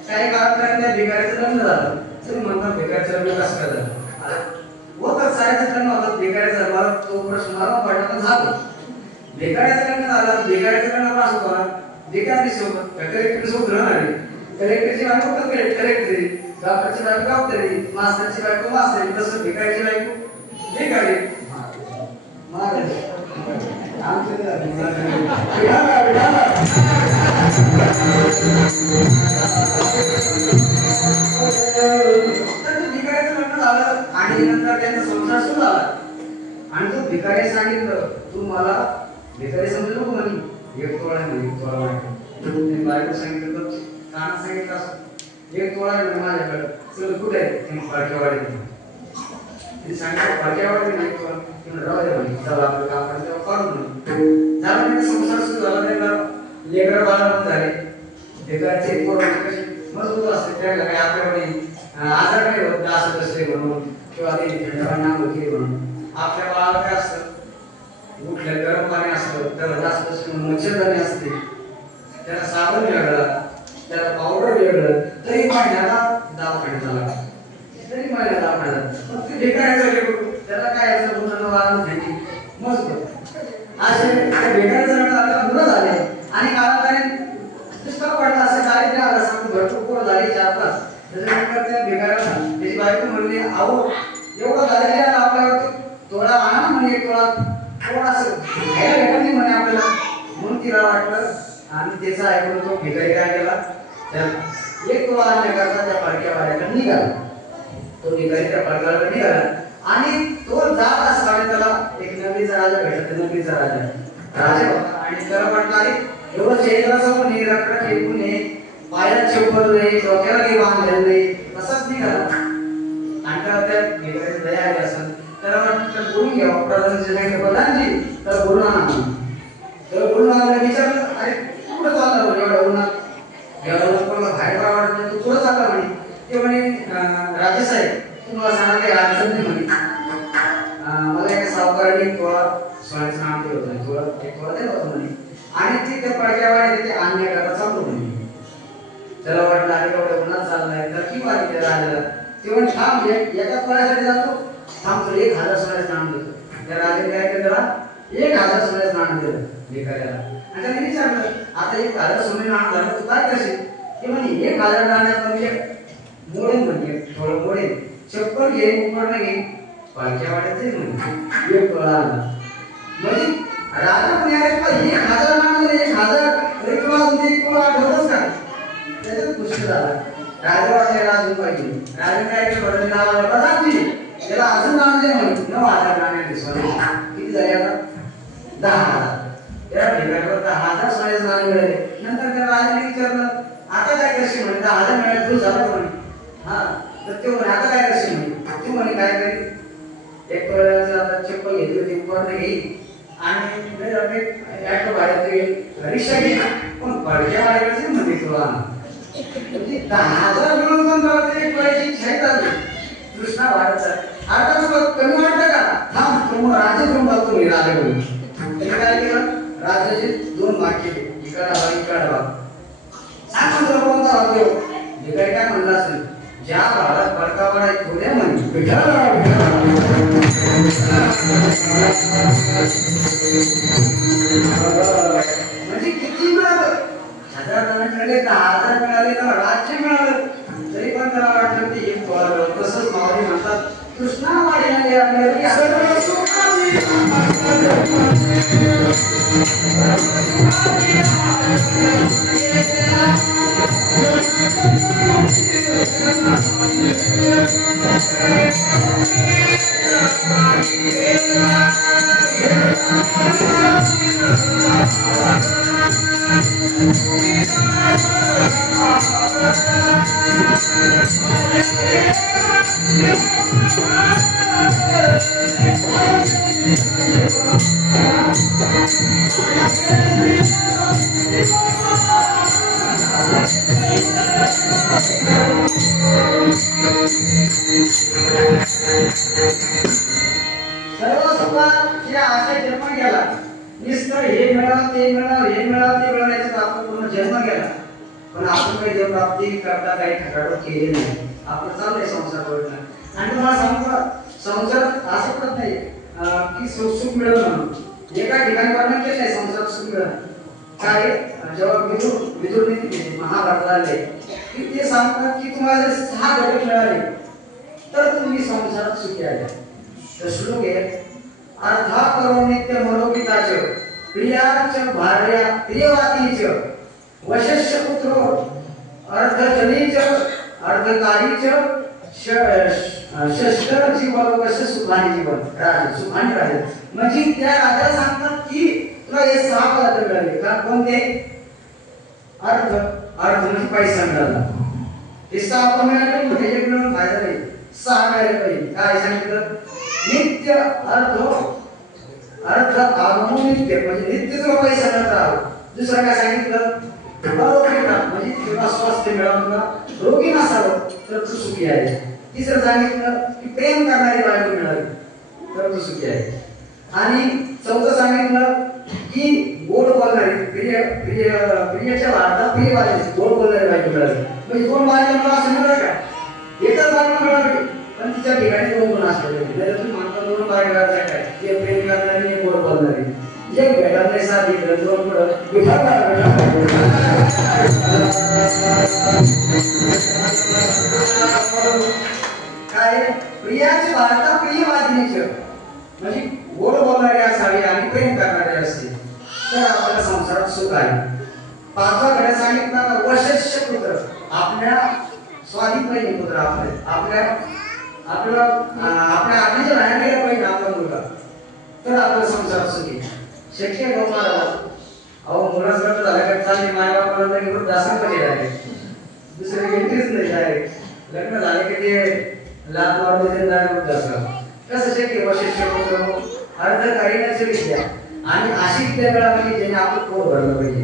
काही काळापर्यंत त्या भिकाऱ्याचं लग्न झालं. तुम्ही म्हणता भिकाऱ्याचं लग्न कसं काय झालं होतं साऱ्याचं लग्न होतं भिकाऱ्याचं मला तो प्रश्न मला पडला झालं. भिकाऱ्याचं लग्न झालं भिकाऱ्याचं लग्न पण असं होणार भिकारी सोबत कलेक्टर सोबत राहणार कलेक्टरची बायको कलेक्टरी डॉक्टरची बायको डॉक्टरी मास्तरची बायको मास्तरी तसं भिकारीची बायको भिकारी आणि नंतर त्यांचा संसार सुरू झाला आणि तो भिकारी सांगितलं तू मला भिकारी समजू नको म्हणे 1 तोळा म्हणे 1 तोळा वाटत बायको सांगितलं तर कानात सांगितलं असं 1 तोळा म्हणे माझ्याकडे चल कुठे आहे ते फडकेवाडी तिने सांगितलं फडकेवाडी नाही तुम्ही राहू दे म्हणे चला आपलं काम करायचं तेव्हा करू म्हणे झालं म्हणजे संसार सुरू झाला त्यांना लेकरं बाळा पण झाले. भिकारीचे पोरं कशी मजबूत असते त्याला काही आपल्याकडे आजार नाही होत जास्त असते म्हणून किंवा ते थंडवाणी आंघोळ केली म्हणून आपल्या बाळाला काय असतं उठलं गरम पाणी असतं त्याला जास्त मच्छरदाणी असते त्याला साबण वेगळं त्याला पावडर वेगळं तरी महिन्याला दवाखान्यात झाला तरी महिन्याला दवाखान्यात मग ते भिकाऱ्याचं लेकरू त्याला काय याचं मुलांना वाढून घ्यायची मजबूत असे त्या भिकाऱ्याचं मुलं झाले आणि कालांतराने दुष्काळ पडला असं दारिद्र्य आलं भरपूर पोरं झाली 4-5 त्याच्यानंतर त्या भिकाऱ्याला त्याची बायको म्हणली आहो एवढं झालेलं आपल्यावरती थोडा आणा म्हणजे एक थोडासा खायला भेटत नाही म्हणे आपल्याला, म्हणून तिला वाटलं आणि त्याचा ऐकून तो भिकारी काय केला, त्याला एक तोळा आणण्याकरता त्या पालख्या वाड्याकडे निघाला. तो भिकारी त्या पालख्याकडे निघाला आणि तो जात असताना त्याला एक नगरीचा राजा भेटला. नगरीचा राजा होता आणि त्याला म्हटलं अरे एवढं चेहऱ्याचं पण निराकडे टेकून ये, पायात चप्पल नाही, डोक्याला काही बांधलेलं नाही, तसाच निघाला. आणि त्याला त्या भिकारीची दया आली असेल, त्याला वाटतं बोलून घ्यावं प्रधानजी सांगितलं प्रधानजी तर बोलून आणा. तर बोलून आणायला विचारलं अरे कुठं चालला बोल एवढ्या उन्हात, एवढं कोणाला बाहेर आवडत नाही, तू कुठं चालला म्हणे. ते म्हणे राजेसाहेब तुम्हाला सांगा काही अडचण नाही म्हणे, मला एका सावकाराने थोडा सोन्याचं नाम दिलं होतं, थोडा दिलं होतं म्हणे आणि ती त्या पडक्यावाड्यात ते आणण्याकरता चाललो म्हणे. त्याला वाटलं अरे एवढ्या उन्हात चाललाय तर की वाटली त्या राजाला. ते म्हणे थांब एका फळासाठी जातो, थांब तुला 1000 सोन्याचं नाम देतो. त्या राजाने काय केलं त्याला 1000 सोन्याचं नाम दिलं भिकाऱ्याला. आणि त्याने विचारलं आता 1000 सोने नाम झालं तू काय करशील. ते म्हणे 1000 नाण्यात म्हणजे मोडेन म्हणजे थोडं मोडेन, चप्पल घे उपकरण घे पालख्या वाड्यात जाईल म्हणजे एक तोळा आणला. म्हणजे राजा म्हणे अरे तुला 1000 नाम दिले 1000 तरी तुला एक तोळा आठवतच का. त्याच्यात खुश झाला. राजा वाटलेला अजून पाहिजे. राजाने काय केलं बरं नावाला प्रधानजी त्याला अजून नाम दे म्हणे 9000 नाणे सोने. किती झाले आता 10000. त्या भिकाऱ्यावर 10000 सोन्याचे नाणे मिळाले. नंतर त्या राजाने विचारलं आता काय करशील म्हणे 10000 मिळाले खुश झाला म्हणे. हा तर ते म्हणे आता काय करशील म्हणे. तू म्हणे काय करेल एक तोळ्याचं आता चप्पल घेतली होती उपकरण घेईल आणि ॲटो भाड्यात घेईल रिक्षा घेईल पण पडक्या वाड्याकडे म्हणजे तुला म्हणजे 10000 मिळून पण तुला एक तोळ्याची इच्छा झाली. कृष्णा वाढत आता तुला कमी वाटतं का थांब तू राजे घेऊन बघतो मी राजाकडून. ते काय केलं राजाचे 2 भाग केले इकडा भाग सांग तुला कोणता भाग देऊ. भिकारी काय म्हणला असेल ज्या भागात पडका वाड्यात थोड्या म्हणे म्हणजे किती मिळालं 1000 मिळाले 10000 मिळाले तर राज्य मिळालं तरी पण त्याला वाटलं की एक तोळा. तसंच माऊली म्हणतात कृष्णा वाडीने आपल्याला सर्व सुखाने जन्म गेला नुसतं हे मिळावं ते मिळायचं आपण पूर्ण जन्म गेला पण आपण काही देवप्राप्ती करता काही ठराव केले नाही. आपण चाललंय संसार करणं आणि तुम्हाला सांगतो संसार असं पडत नाही की सुख मिळेल म्हणून. एका ठिकाणी वर्णन केलं आहे संसार सुख मिळेल काय जेव्हा विदुर महाभारताला की ते सांगतात की तुम्हाला जर 6 घटक मिळाले तर तुम्ही संसारात सुखी आहे. तर श्लोक आहे अर्धा करो नित्य मनोपिताच प्रियाच भार्या प्रियवातीच वशस्य पुत्रो अर्धजनीच अर्धकारीच शस्त्र जीवन वश सुखानी जीवन राज सुखानी राज. म्हणजे त्या राजा सांगतात की तुला हे 6 पदार्थ मिळाले का कोणते अर्ध म्हणजे पैसा मिळाला हे 6 आपण मिळाले म्हणजे एक मिळून फायदा नाही 6 मिळाले पाहिजे. काय सांगितलं नित्य अर्ध आगमन नित्य म्हणजे नित्य तुला पैसा मिळत राहावं. दुसरं काय सांगितलं म्हणजे तुला स्वास्थ्य मिळावं तुला रोगी नसावं तर तू सुखी आहे. तिसरं सांगितलं की प्रेम करणारी बायको मिळावी तर तू सुखी आहे. आणि चौथं सांगितलं की गोड बोलणारी प्रियच्या भारतात प्रियवादी गोड बोलणारी बायको मिळावी. म्हणजे 2 बायको असं मिळालं का एकच बायको मिळावी पण तिच्या ठिकाणी 2 गुण असले पाहिजे. तुम्ही म्हणता 2 बायको काय ते प्रेम करणारी गोड बोलणारी एक भेटत नाही साधी 2 पुढं काय प्रियाची वार्ता म्हणजे गोड बोलणारी असावी आणि प्रेम करणारी असते तर आपल्या संसारात सुख आहे. पाचवा घड्या सांगितलं वशस्य पुत्र, आपल्या स्वाधीन पुत्र, आपल्या आज्ञेच्या बाहेर गेला पाहिजे आपला मुलगा तर आपला संसार सुखी शक्य आहे. अहो मुलाचं झालं का चालली माय बापाला घेऊन दासन पण आहे दुसरे एंट्रीच नाही डायरेक्ट लग्न झाले की ते लाभ मारून दासन कसं शक्य वशस्य पुत्र अर्धकालीनाची विद्या आणि अशी विद्या मिळाली ज्याने आपण पोट भरलं पाहिजे.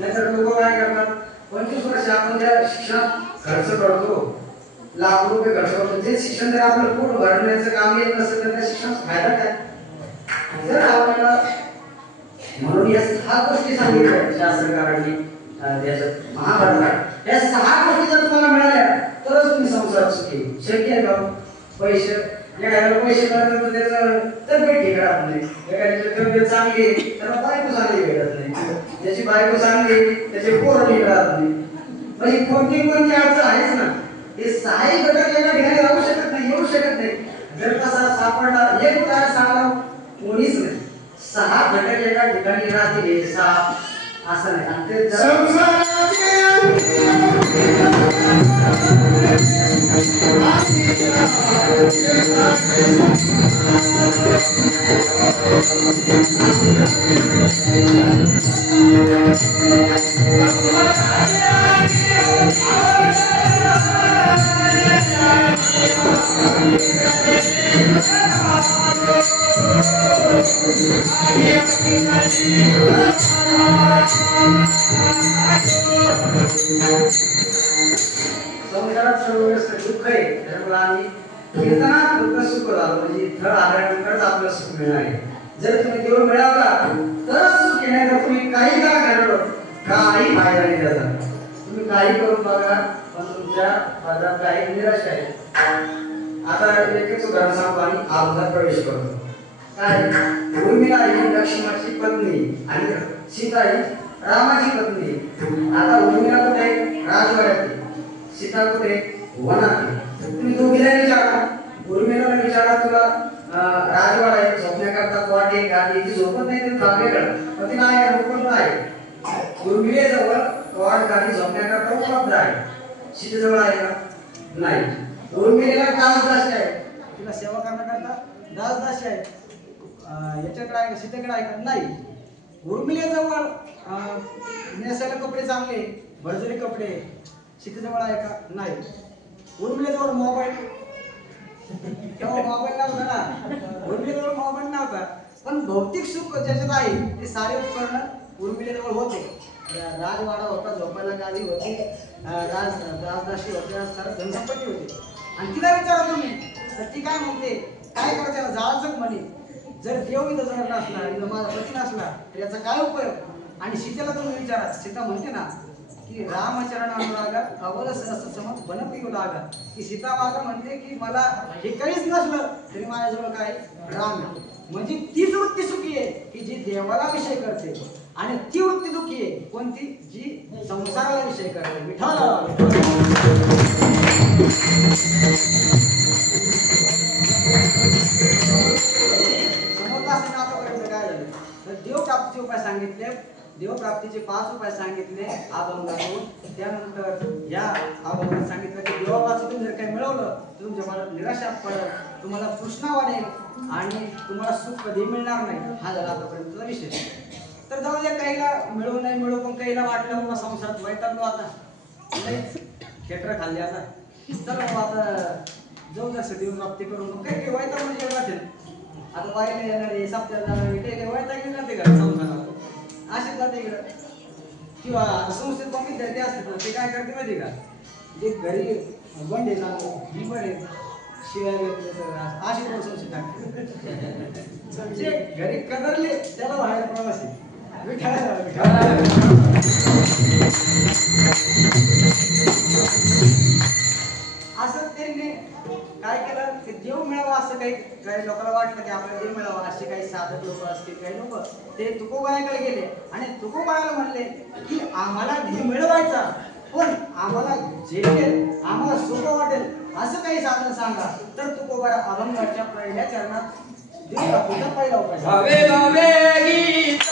नाहीतर लोक काय करतात 25 वर्ष आपण ज्या शिक्षण खर्च करतो लाख रुपये खर्च करतो ते शिक्षण जर आपलं पोट भरण्याचं काम येत नसेल तर त्या शिक्षणाचा फायदा काय. जर आपल्याला म्हणून या 6 गोष्टी सांगितल्या शास्त्रकारांनी त्याच्यात महाभारतात या 6 गोष्टी जर तुम्हाला मिळाल्या तरच तुम्ही संसारात सुखी. शक्य आहे का पैसे एखाद्याला पैसे मिळतात त्याचं तब्येत ठीक राहत नाही, एखाद्याची तब्येत चांगली त्याला बायको चांगली भेटत नाही, त्याची बायको चांगली त्याचे पोर ठीक राहत नाही. म्हणजे कोणती अडचण आहेच ना. हे 6 घटक एका ठिकाणी राहू शकत नाही, येऊ शकत नाही. जर तसा सापडला एक काय सांगा कोणीच नाही. 6 घटक एका ठिकाणी राहतील 6 असं नाही. आणि ते संसारात सर्व दुःख आहे त्यामुळे आम्ही कीर्तनात दुःख सुख झालं म्हणजे थळ आल्यानंतरच आपलं सुख मिळणार आहे. जर तुम्ही देव मिळवला तरच सुख येणार. तर तुम्ही काही का करणार काही फायदा नाही त्याचा. तुम्ही काही करून बघा पण तुमच्या पदात काही निराश आहे. आता एकच उदाहरण सांगतो आणि अवधात प्रवेश करतो. काय उर्मिला ही लक्ष्मणाची पत्नी आणि सीता ही रामाची पत्नी. आता उर्मिला कुठे राजवाड्यात, सीता कुठे वनात. तुम्ही दोघीला विचारा, उर्मिला विचारा तुला राजवाडा आहे झोपण्याकरता वाटे गादी ती झोपत नाही ते वेगळं पण ती नाही उपलब्ध आहे. उर्मिलेजवळ वाट गादी झोपण्याकरता उपलब्ध आहे. सीतेजवळ आहे का नाही. उर्मिलेला दासदासी आहे, तिला सेवा करण्याकरता दासदासी आहे. याच्याकडे आहे का सीतेकडे आहे का नाही. उर्मिलेजवळ नेसायला कपडे चांगले भरजरी कपडे सीतेजवळ आहे का नाही. उर्मिलेजवळ मोबाईल तेव्हा मोबाईल नव्हता ना, उर्मिलेजवळ मोबाईल नव्हता पण भौतिक सुख ज्याच्यात आहे ते सारे उपकरण उर्मिलेजवळ होते. राजवाडा होता, झोपायला गादी होती, राजदासी होत्या, सर्व धनसंपत्ती होती. आणि तिला विचारा तुम्ही तर ती काय म्हणते, काय करायचं त्याला जाळाचं म्हणे. जर देव इथं जर नसला, इथं माझा पती नसला तर याचा काय उपयोग. आणि सीतेला तुम्ही विचारा, सीता म्हणते ना की रामचरण अनुरागा अवध सहस्र समत बनपियो लागा. की सीता माता म्हणते की मला हे काहीच नसलं तरी माझ्याजवळ काय राम. म्हणजे तीच वृत्ती सुखी आहे की जी देवाला विषय करते आणि ती वृत्ती दुःखी आहे कोणती जी संसाराला विषय करते. विठ्ठल समोर आतापर्यंत काय झालं तर देवप्राप्तीचे उपाय सांगितले. देवप्राप्तीचे 5 उपाय सांगितले अभंगातून. त्यानंतर या अभंगात सांगितलं की देवापासून तुम्ही जर काही मिळवलं तर तुमच्या मला निराशा पडेल, तुम्हाला तृष्णा वाढेल आणि तुम्हाला सुख कधी मिळणार नाही. हा झाला आतापर्यंतचा विषय. तर जाऊ द्या, काहीला मिळू नाही मिळू पण काहीला वाटलं बाबा संसारात वैतागलो आता खेटर खाल्ले आता चला बाबा आता जाऊ द्या देवप्राप्ती करून काही वैताग म्हणजे वाटेल. आता बाईला येणारे साप्त्याला जाणारे काही वैताग जाते का संसारात असेच जाते इकडं. किंवा संस्थेत पण विद्यार्थी असतात ना ते काय करते माहिती का, जे घरी बंडे जाणं बरे शिवाय अशी पण संस्थेत टाकते. जे घरी कदरले त्याला बाहेर प्रवासी असं त्यांनी काय केलं की देव मिळावा असं काही लोकांना वाटलं की आपल्याला देव मिळावा असे काही साधक लोक असतील. काही लोक ते तुकोबायाकडे गेले आणि तुकोबायाला म्हणले की आम्हाला देव मिळवायचा पण आम्हाला झेपेल आम्हाला सुख वाटेल असं काही साधन सांगा. तर तुकोबा अभंगाच्या पहिल्या चरणात देवीला पूजा पहिला उपाय भावे भावे गीत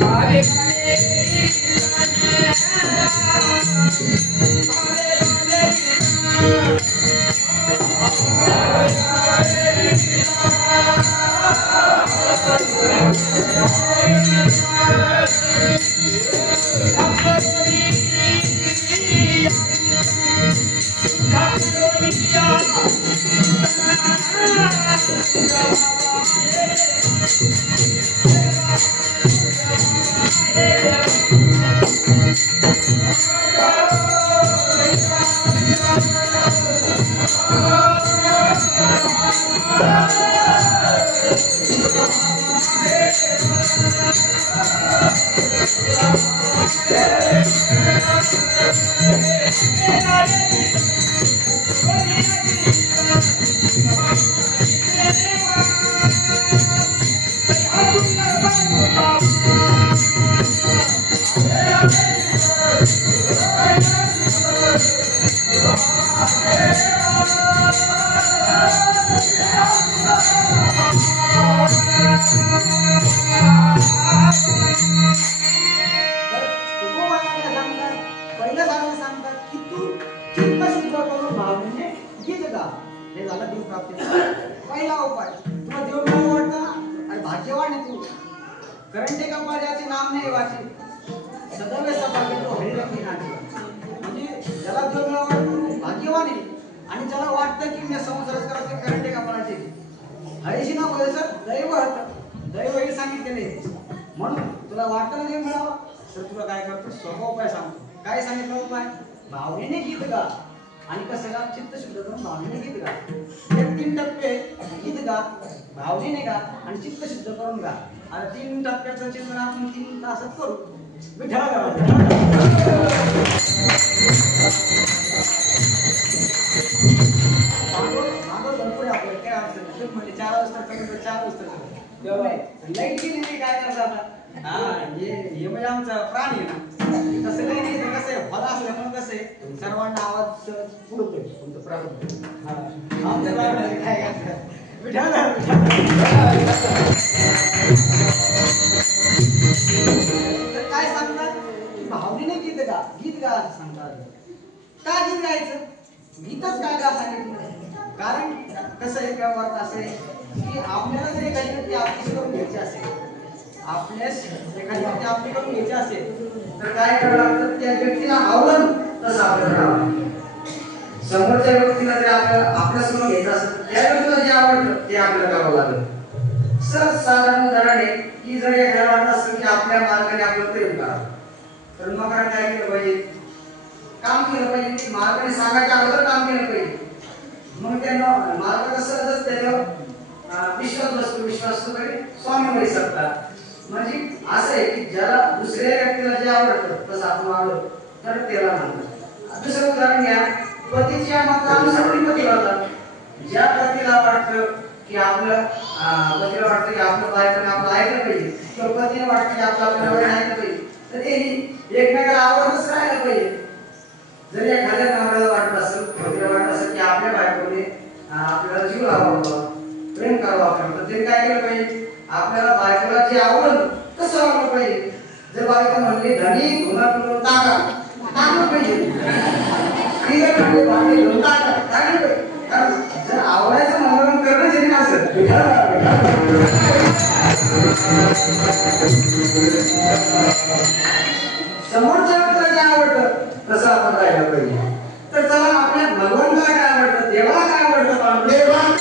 भावे भावनेने गीत गा आणि कसं गा चित्त शुद्ध करून भावनेने गीत गा. हे 3 टप्पे गीत गा, भावनेने गा आणि चित्त शुद्ध करून गा. आता 3 टप्प्याचं चिंतन आपण 3 तासात करू. विठ्ठला गा भरपूर आपल्याला काय अडचण नाही. म्हणजे 4 वाजता कमी 4 वाजता लाईट गेली नाही काय करता आता. हा हे म्हणजे आमचा प्राणी आहे ना. तसं काही नाही. कसं आहे फळ असल्यामुळे कसं आहे सर्वांना आवाज पुरतोय तुमचं प्राणी. आमच्या प्राण्याला काय करतात तर काय सांगतात की भावनेने गीत गा, गीत गा असं सांगतात. का गीत गायचं? गीतच काय गा सांगितलं? कारण कसं आहे व्यवहार असं आहे की आपल्याला जर एखादी व्यक्ती आपली करून घ्यायची असेल, आपल्यास एखादी व्यक्ती आपली करून घ्यायची असेल तर काय करावं लागतं? त्या व्यक्तीला आवडलं तसं आपल्याला करावं. समोरच्या व्यक्तीला जर आपल्या समोर घ्यायचं असेल त्या व्यक्तीला जे आवडतं ते आपल्याला करावं लागेल. सर्वसाधारण उदाहरण आहे की जर एखाद्याला वाटत असेल की आपल्या मार्गाने आपलं प्रेम करावं तर मग काय केलं पाहिजे? काम केलं पाहिजे. मार्गाने सांगायच्या अगोदर काम केलं पाहिजे. मग त्यांना मार्ग कसं त्याच्यावर विश्वास बसतो. विश्वास तरी स्वामी होऊ शकतात. म्हणजे असं आहे की ज्याला दुसऱ्या व्यक्तीला जे आवडतं तसं आपण वागलो तर त्याला म्हणतात. दुसरं उदाहरण घ्या. पतीच्या मतानुसार पती वागतात. ज्या पतीला वाटतं की आपलं पतीला वाटतं की आपलं बायकोने आपलं ऐकलं पाहिजे किंवा पतीने वाटतं की आपलं नवऱ्याने ऐकलं पाहिजे तर ते एकमेकाला आवडतच राहायला पाहिजे. जर एखाद्या नवऱ्याला वाटत असेल, पतीला वाटत असेल की आपल्या बायकोने आपल्याला जीव लावावा, प्रेम करावं आपण, तर ते काय केलं पाहिजे? आपल्याला बायकोला जे आवडलं तसं वागलं पाहिजे. जर बायको म्हणली धनी धुणं पिळून टाका, टाकलं पाहिजे. भांडी धुवून टाकलं पाहिजे. कारण जर आवडायचं मनोरंजन करणं जरी नसेल समोरच्या व्यक्तीला जे आवडतं तसं आपण राहायला पाहिजे. तर चला आपल्या भगवंताला काय आवडतं, देवाला काय आवडतं, देवाला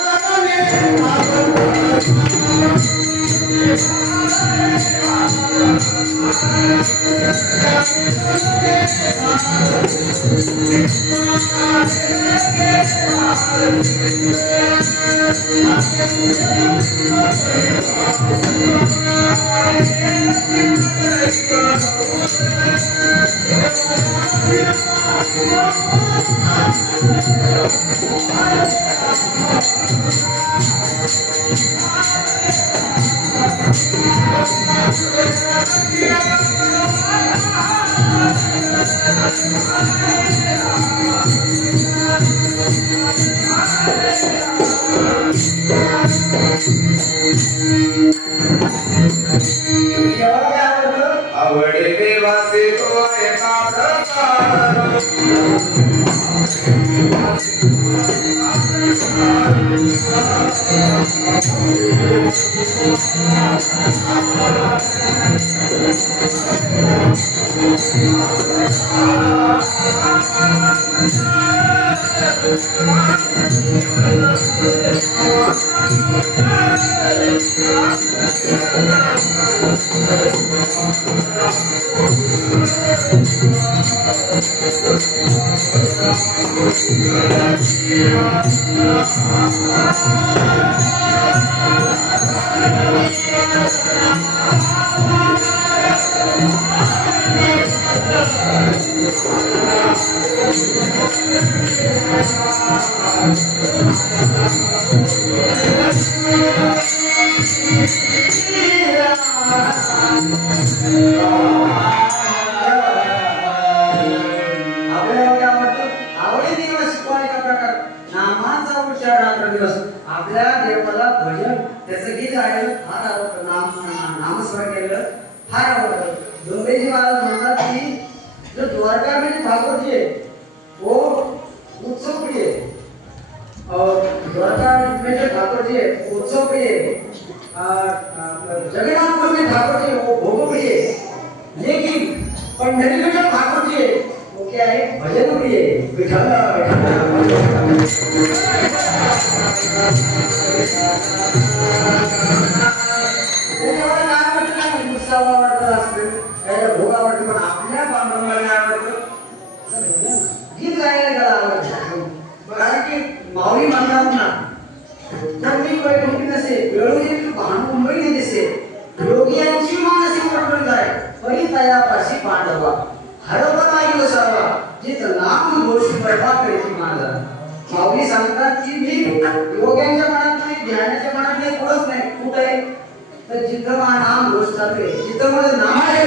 Thank you. आवडे देवाचे तो एका प्रकार आपल्या देवाला भजन त्याचं गीत आहे फार आवडतं नामस्मरण केलं फार आवडतं डोंगरेजी महाराज म्हणतात की जो द्वारका में ठाकुर जी है वो उत्सव प्रिय द्वारका में जो ठाकुर जी है उत्सव प्रिय जगन्नाथपुर में ठाकुर जी वो भोग प्रिय लेकिन पंढरी में जो ठाकुर जी है वो क्या है भजन प्रिय गीत गायला कारण की माऊली म्हणतात ना कोणी वैकुंठी नसे वेळोवेळी भान मुंबई दिसे योगियांची मानसी मंडळी आहे परी तयापाशी पांडवा हरपता योसावा जित नाम घोष करता करीती माझा माऊली सांगतात की मी योग्यांच्या मनात नाही ध्यानाच्या मनात नाही कोणच नाही कुठे आहे तर जिथं माझं नाम घोष चालू आहे जिथं माझं नाम आहे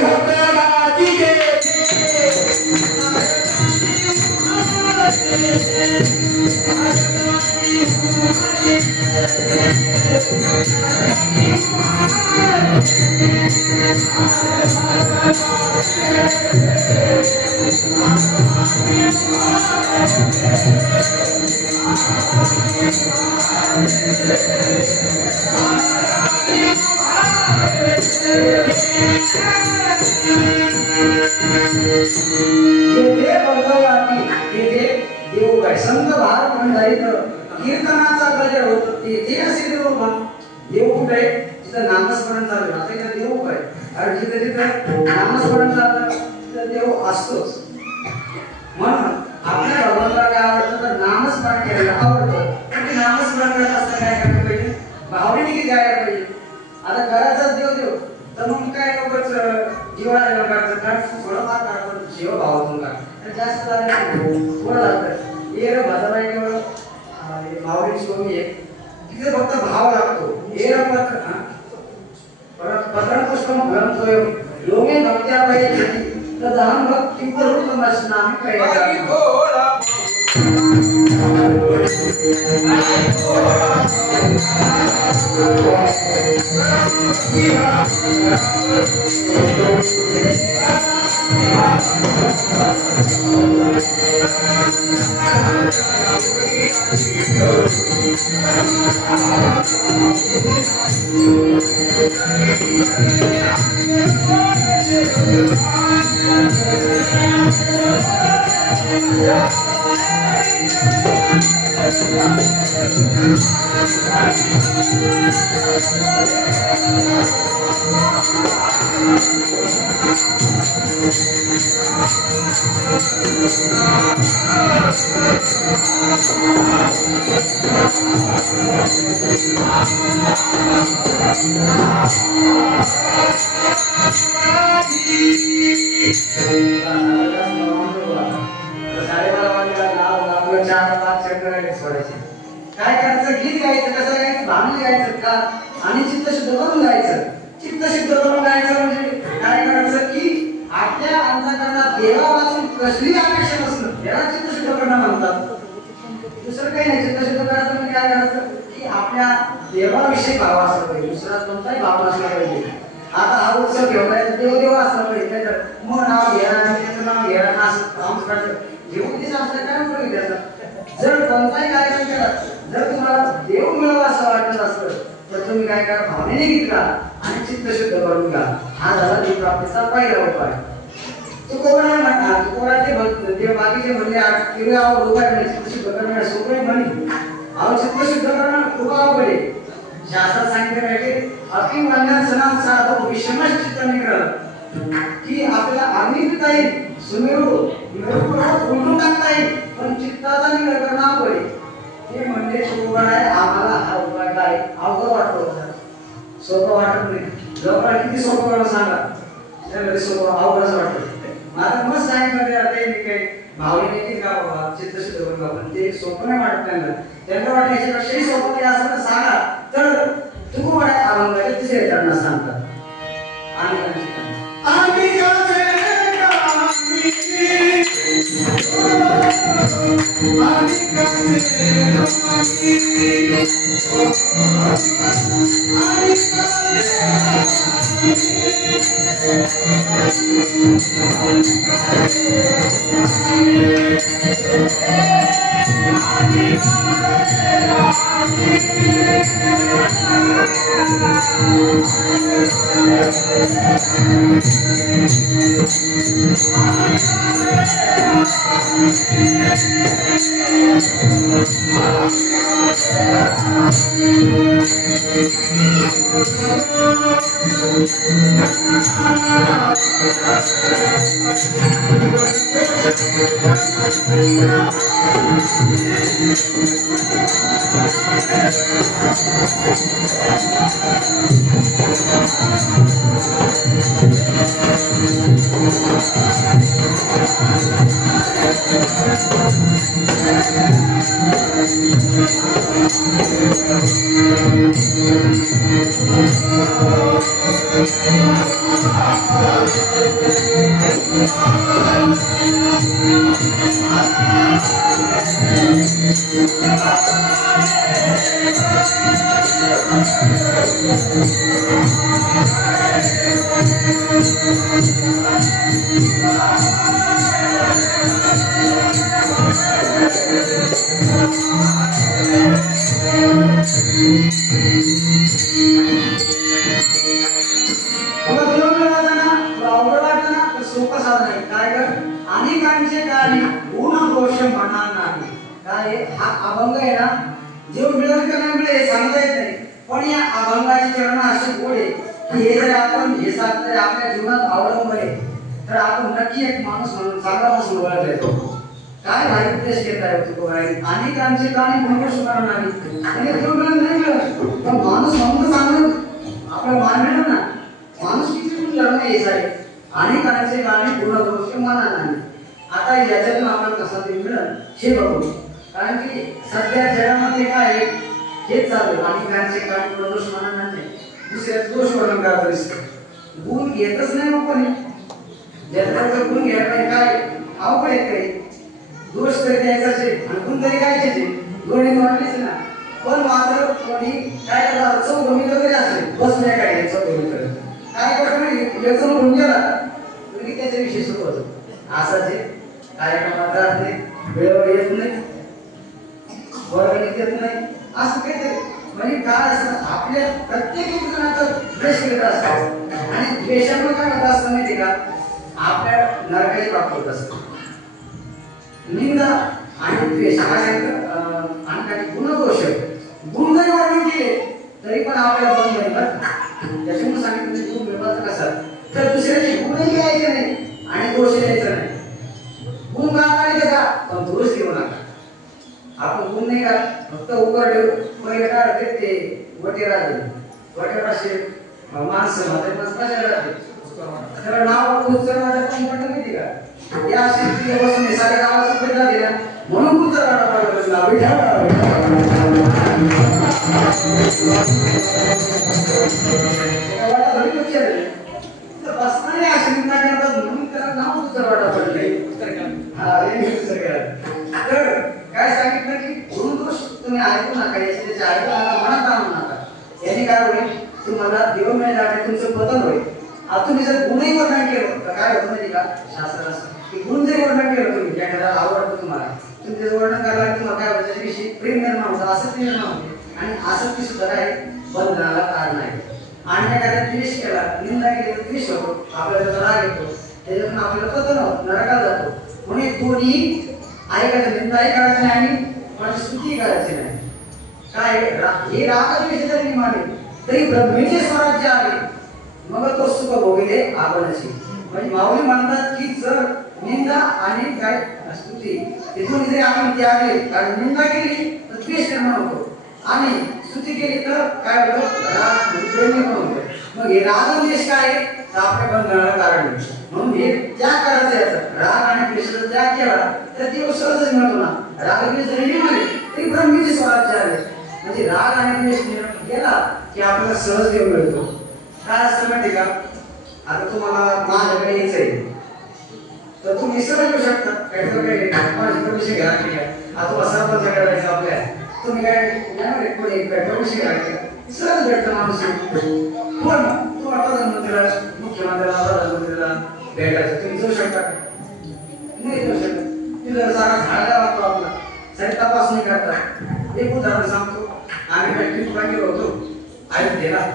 संत भार पंढरीत कीर्तनाचा गजर होतो ते असे देव कुठे तिथं नामस्मरण चालू आता इथं देव काय कारण जिथे तिथं नामस्मरण चालतं तिथं देव असतोच म्हणून आपल्या भगवानला काय आवडतं तर नामस्मरण करायला आवडतं पण ते नामस्मरण करत असताना काय करायला पाहिजे भावनेने की काय करायला पाहिजे आता घराचाच देव तर मग काय लोकच जीवाला लोकांचं कारण थोडंफार आपण जीव भावातून का जास्त थोडं लागतं ये भाजाबाई केवळ माऊली स्वामी आहे तिथे फक्त भाव लागतो हे पत्र पत्र पुष्पम ग्रंथोय लोमे भक्त्या पाहिजे तर दहन भक्ती करून नाम काही काय करायचं गीत गायचं कसं गायचं भांगली गायचं का आणि चित्त शुद्ध करून गायचं चित्त शुद्ध करून गायचं म्हणजे काय करायचं की आपल्या अंतःकरणात देवापासून कसली अपेक्षा नसणं याला चित्त शुद्ध करणं म्हणतात दुसरं काही नाही चित्त शुद्ध करायचं म्हणजे काय करायचं की आपल्या देवाविषयी भाव असला पाहिजे दुसरा कोणताही भाव नसला पाहिजे आता हा उत्सव ठेवलाय देव असं पाहिजे तर मग नाव घ्या आणि त्याचं नाव घ्या असं आमचं जेवढीच असतं काय उपयोग त्याचा जर कोणताही कार्यक्रम केला जर तुम्हाला देव मिळावा असं वाटत असतं तर तुम्ही काय करा भावनेने गीत गा आणि चित्त शुद्ध करून घ्या हा झाला देव प्राप्तीचा पहिला उपाय तुकोबरा म्हणा तुकोबराचे भक्त देव बाकीचे म्हणले किती रुपये चित्त शुद्ध करणं सोपे म्हणे अहो चित्त शुद्ध करणं खूप अवघड आहे शास्त्रात सांगितलं आहे की अति वंदन सणात साधो विषमच चित्त निग्रह की आपल्याला अग्निपिता येईल सुमेरू उलटून टाकता येईल पण चित्ताचा निग्रह करणं अवघड आहे ते म्हणजे तुकोबरा आहे आम्हाला हा उपाय काय अवघड वाटतो सोपं वाटत नाही जवळ किती सोपं करून सांगा त्यामध्ये सोपं अवघडच वाटतं आता मग सांगितलं ते मी काही भावनेने की का बाबा चित्त शुद्ध करून आपण ते सोपं नाही वाटत त्यांना वाटतं याच्यापेक्षाही सोपं काही असं तर सांगा तर तुकोबरा अभंगाचे तिसरे चरण सांगतात अनेकांचे काही गुण दोष म्हणणार नाही काय हा अभंग आहे ना जेव मिळवून करण्यामुळे सांगता येत नाही पण या अभंगाची चरण अशी गोड आहे की हे जर आपण हे साधं आपल्या जीवनात अवलंबले तर आपण नक्की एक माणूस म्हणून चांगला माणूस ओळखला येतो काय भारी उपदेश घेत आहे तुकोबरा अनेकांचे काही गुण दोष म्हणणार नाही आणि देव मिळून नाही मिळत पण माणूस म्हणून चांगलं आपल्याला मान मिळेल ना माणूस किती गुण धर्म यायचा अनेकांचे काही गुण दोष म्हणणार नाही आता याच्यातून आपण कसा ते मिळेल हे बघू कारण की सध्या जगामध्ये काय आहे हेच चालू अनेकांचे काही गुण दोष म्हणणार नाही दुसऱ्या दोष वर्णन करत दिसतं गुण येतच नाही मग कोणी ज्याचा गुण घ्यायला काय अवघड येत काही दोष तरी द्यायचाच आहे आणि गुण तरी घ्यायचे दोन्ही वाटलेच ना पण मात्र कोणी काय करतात चौघमी वगैरे असेल बसल्या काय चौघमी काय करतो याचं गुण गेला तरी त्याच्याविषयी सुरू होतं असंच आहे कार्यक्रमात जात नाही वेळेवर येत नाही वर्गणीत येत नाही असं काहीतरी म्हणजे काय असतं आपल्या प्रत्येक जणांचं द्वेष करत असतं आणि द्वेषामुळे काय होत असतं माहिती का आपल्या नरकाची प्राप्त होत असतं निंदा आणि द्वेष आणि काही गुणदोष गुण जरी वर्णन केले तरी पण आपल्याला बंद नाही बरं त्याच्यामुळे सांगितलं गुण मिळवायचं कसं तर दुसऱ्याचे गुणही घ्यायचे नाही आणि दोष द्यायचा नाही गुण गाणारे का पण दोष देऊ नका आपण गुण नाही का फक्त उपर पहिले काय ते वटेराशे माणसं माझ्या माणसाच्या राहते त्याला नाव कुचरवाडा पण म्हटलं माहिती का या शेतीपासून साऱ्या गावाचा फायदा दिला म्हणून कुचरवाडा नाव बसणारे आश्रम करतात म्हणून त्याला नाव कुचरवाडा पडले तर काय सांगितलं की गुणदोष तुम्ही ऐकू नका याचे त्याचे ऐकू नका मनात आणू नका याने काय होईल तुम्हाला देव मिळणार तुमचं पतन होईल माहिती का शास्त्र असं की गुण जरी वर्णन केलं तुम्ही एखाद्याला आवडतं तुम्हाला तुम्ही त्याचं वर्णन करायला तुम्हाला काय होतं त्याच्याविषयी प्रेम निर्माण होतं आसक्ती निर्माण होते आणि आसक्ती सुद्धा काय बंधनाला कारण आहे आणि एखाद्या द्वेष केला निंदा केली तर द्वेष होतो आपल्याला त्याचा राग येतो त्याच्यातून आपल्याला पतन होतं नरकाला जातो म्हणून दोन्ही ऐकायचं निंदाही करायचं नाही आणि कोणाची स्तुती करायची नाही काय हे रागद्वेष जरी माने तरी ब्रह्मेचे स्वराज्य आले मग तो सुख भोगले आपणची म्हणजे माऊली म्हणतात की जर निंदा आणि काय स्तुती तिथून जरी आपण त्यागले कारण निंदा केली तर द्वेष निर्माण होतो आणि स्तुती केली तर काय होतं राग प्रेम निर्माण होतं मग हे रागद्वेष काय तर आपल्या बंधनाला कारण आहे म्हणून हे त्याग करायचं याचा राग आणि द्वेषाचा त्याग केला तर ते सहजच मिळतो ना रागद्वेष जरी निघाले तरी ब्रह्मेचे स्वराज्य आले म्हणजे राग आणि द्वेष गेला की आपल्याला सहज देव मिळतो काय असतं माहिती का आता तुम्हाला माझ्याकडे यायचंय तर तुम्ही सहज येऊ शकता काही परमिशन घ्या आता सरपंच करायचं आपल्या तुम्ही काय परमिशन घ्या सहज भेटतं माणूस पण तुम्हाला प्रधानमंत्र्याला मुख्यमंत्र्याला प्रधानमंत्र्याला भेटायचं तुम्ही जाऊ शकता नाही जाऊ शकत तिथं सारा झाडा लागतो आपला सारी तपासणी करतात एक उदाहरण सांगतो आम्ही काही ट्रिपला गेलो होतो अयोध्येला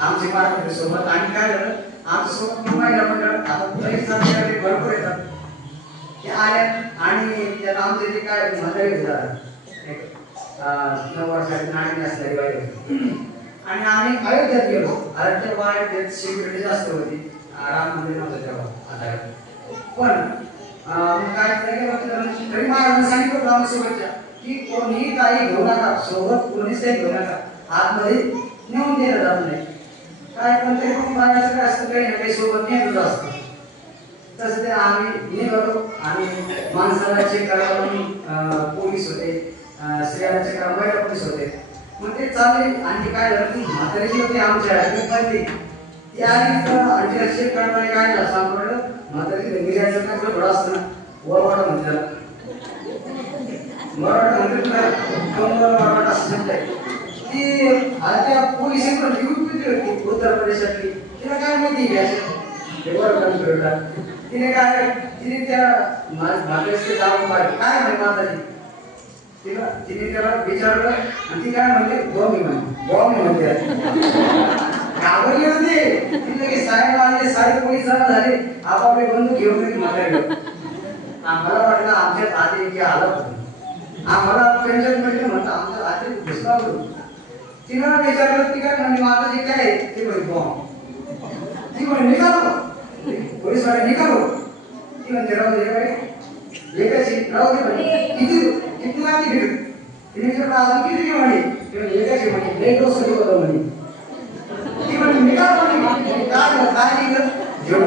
आमचे पार्टनर सोबत आणि काय झालं आमच्या सोबत महिला मंडळ आता भरपूर येतात ते आले आणि त्याला आमचे ते काय म्हातारे होतात 9 वर्षाची नाणी असणारी बाई आणि आम्ही अयोध्येत गेलो अयोध्येत अयोध्येत सिक्युरिटी जास्त होती राम मंदिर नव्हतं तेव्हा आता पण काय तरी महाराजांनी सांगितलं रामसोबतच्या की कोणी काही घेऊ नका सोबत कोणीच काही घेऊ नका आतमध्ये नेऊन दिलं जात नाही काय पण तरी पण बाळाचं काय असतं काही ना काही सोबत नेतच असतं तसं ते आम्ही निघालो आणि माणसाला चेक करायला पोलीस होते स्त्रियांना चेक करायला महिला पोलीस होते मग ते चालले आणि काय झालं ती म्हातारीची होती आमच्या ती आणि चेक करणारे काय झालं सांगलं म्हातारी गिऱ्याचं काय थोडं असतं ना वरवाडा म्हणते त्याला मराठा म्हणते तुला कमल मराठा असं शब्द आहे ती आता त्या पोलिसांकडे होती उत्तर प्रदेशातली तिला काय माहिती तिने काय तिने त्या माताजीचे जाऊन पाहिजे काय म्हणे माताजी तिने त्याला विचारलं आणि ती काय म्हणते बॉम्बी म्हणते घाबरली होती ती लगेच साहेब आले सारे पोलीस झाले आपापले बंधू घेऊन गेले म्हातारीला आम्हाला वाटलं आमच्यात आधी की आला आम्हाला पेन्शन मिळते म्हणतं आमच्या आधी घुसला होतो तिनं विचारलं ती काय म्हणजे माताजी काय ते म्हणे बॉम्ब ती म्हणे निघालो पोलीसवाले निघालो ती म्हणते राहू दे बाई एकाची राहू दे म्हणे किती लागली भेट तिने विचारलं अजून किती म्हणे एकाची म्हणे लई डोसं घेऊ म्हणे ती म्हणे निघालो म्हणे काय निघत घेऊन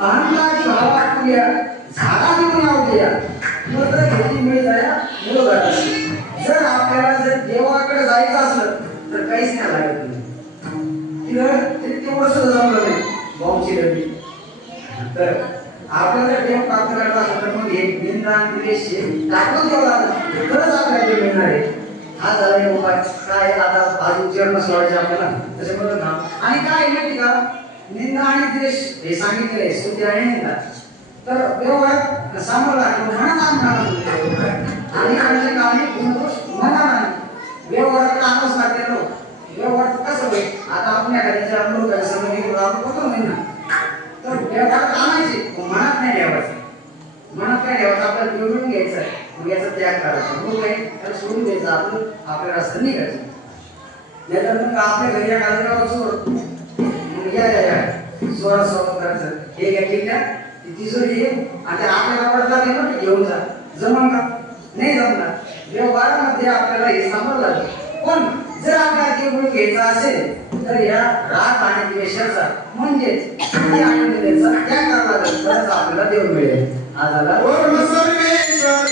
अहंकारी भावातल्या झाडाची पण आवडल्या मग घेतली मिळाल्या मुलं जर आपल्याला जर देवाकडे जायचं असलं तर काहीच नाही लागत तिला तेवढं सुद्धा जमलं नाही बॉम्बची लढी तर आपल्याला देव प्राप्त करायचं असलं तर मग हे निंदा आणि द्वेष टाकून द्यावं लागलं खरंच आपल्याला ते मिळणार आहे हा झाला उपाय काय आता अजून चरण सोडायचे आपल्याला त्याच्याबद्दल काम आणि काय माहिती का निंदा आणि द्वेष हे सांगितलेलं आहे स्तुती आणि निंदा तर व्यवहार सामोरं लागतो आणि म्हणजे काही गुणदोष मनाला व्यवहाराकडे आणच लागते लोक व्यवहार कसं होईल आता आपण एखाद्याच्या लोकांच्या समोर आपण बघतो नाही ना तर व्यवहारात आणायचे मनात नाही ठेवायचं मनात काय ठेवायचं आपल्याला निवडून घ्यायचं आहे मग याचा त्याग करायचा मग काही त्याला सोडून द्यायचं आपण आपल्या रस्ता निघायचं नाहीतर मग आपल्या घरी या कार्यक्रमावर सोड मग या सोळा करायचं हे घ्या किल्ल्या तिजोरी आहे आणि आपल्याला पडतात ना घेऊन जा जमन का नाही जमणार व्यवहारामध्ये आपल्याला हे समजलं पण जर आपल्याला देवळून घ्यायचं असेल तर या राग आणि द्वेषाचा म्हणजेच त्या करावं लागेल तरच आपल्याला देव मिळेल आज आला सर्वेश्वर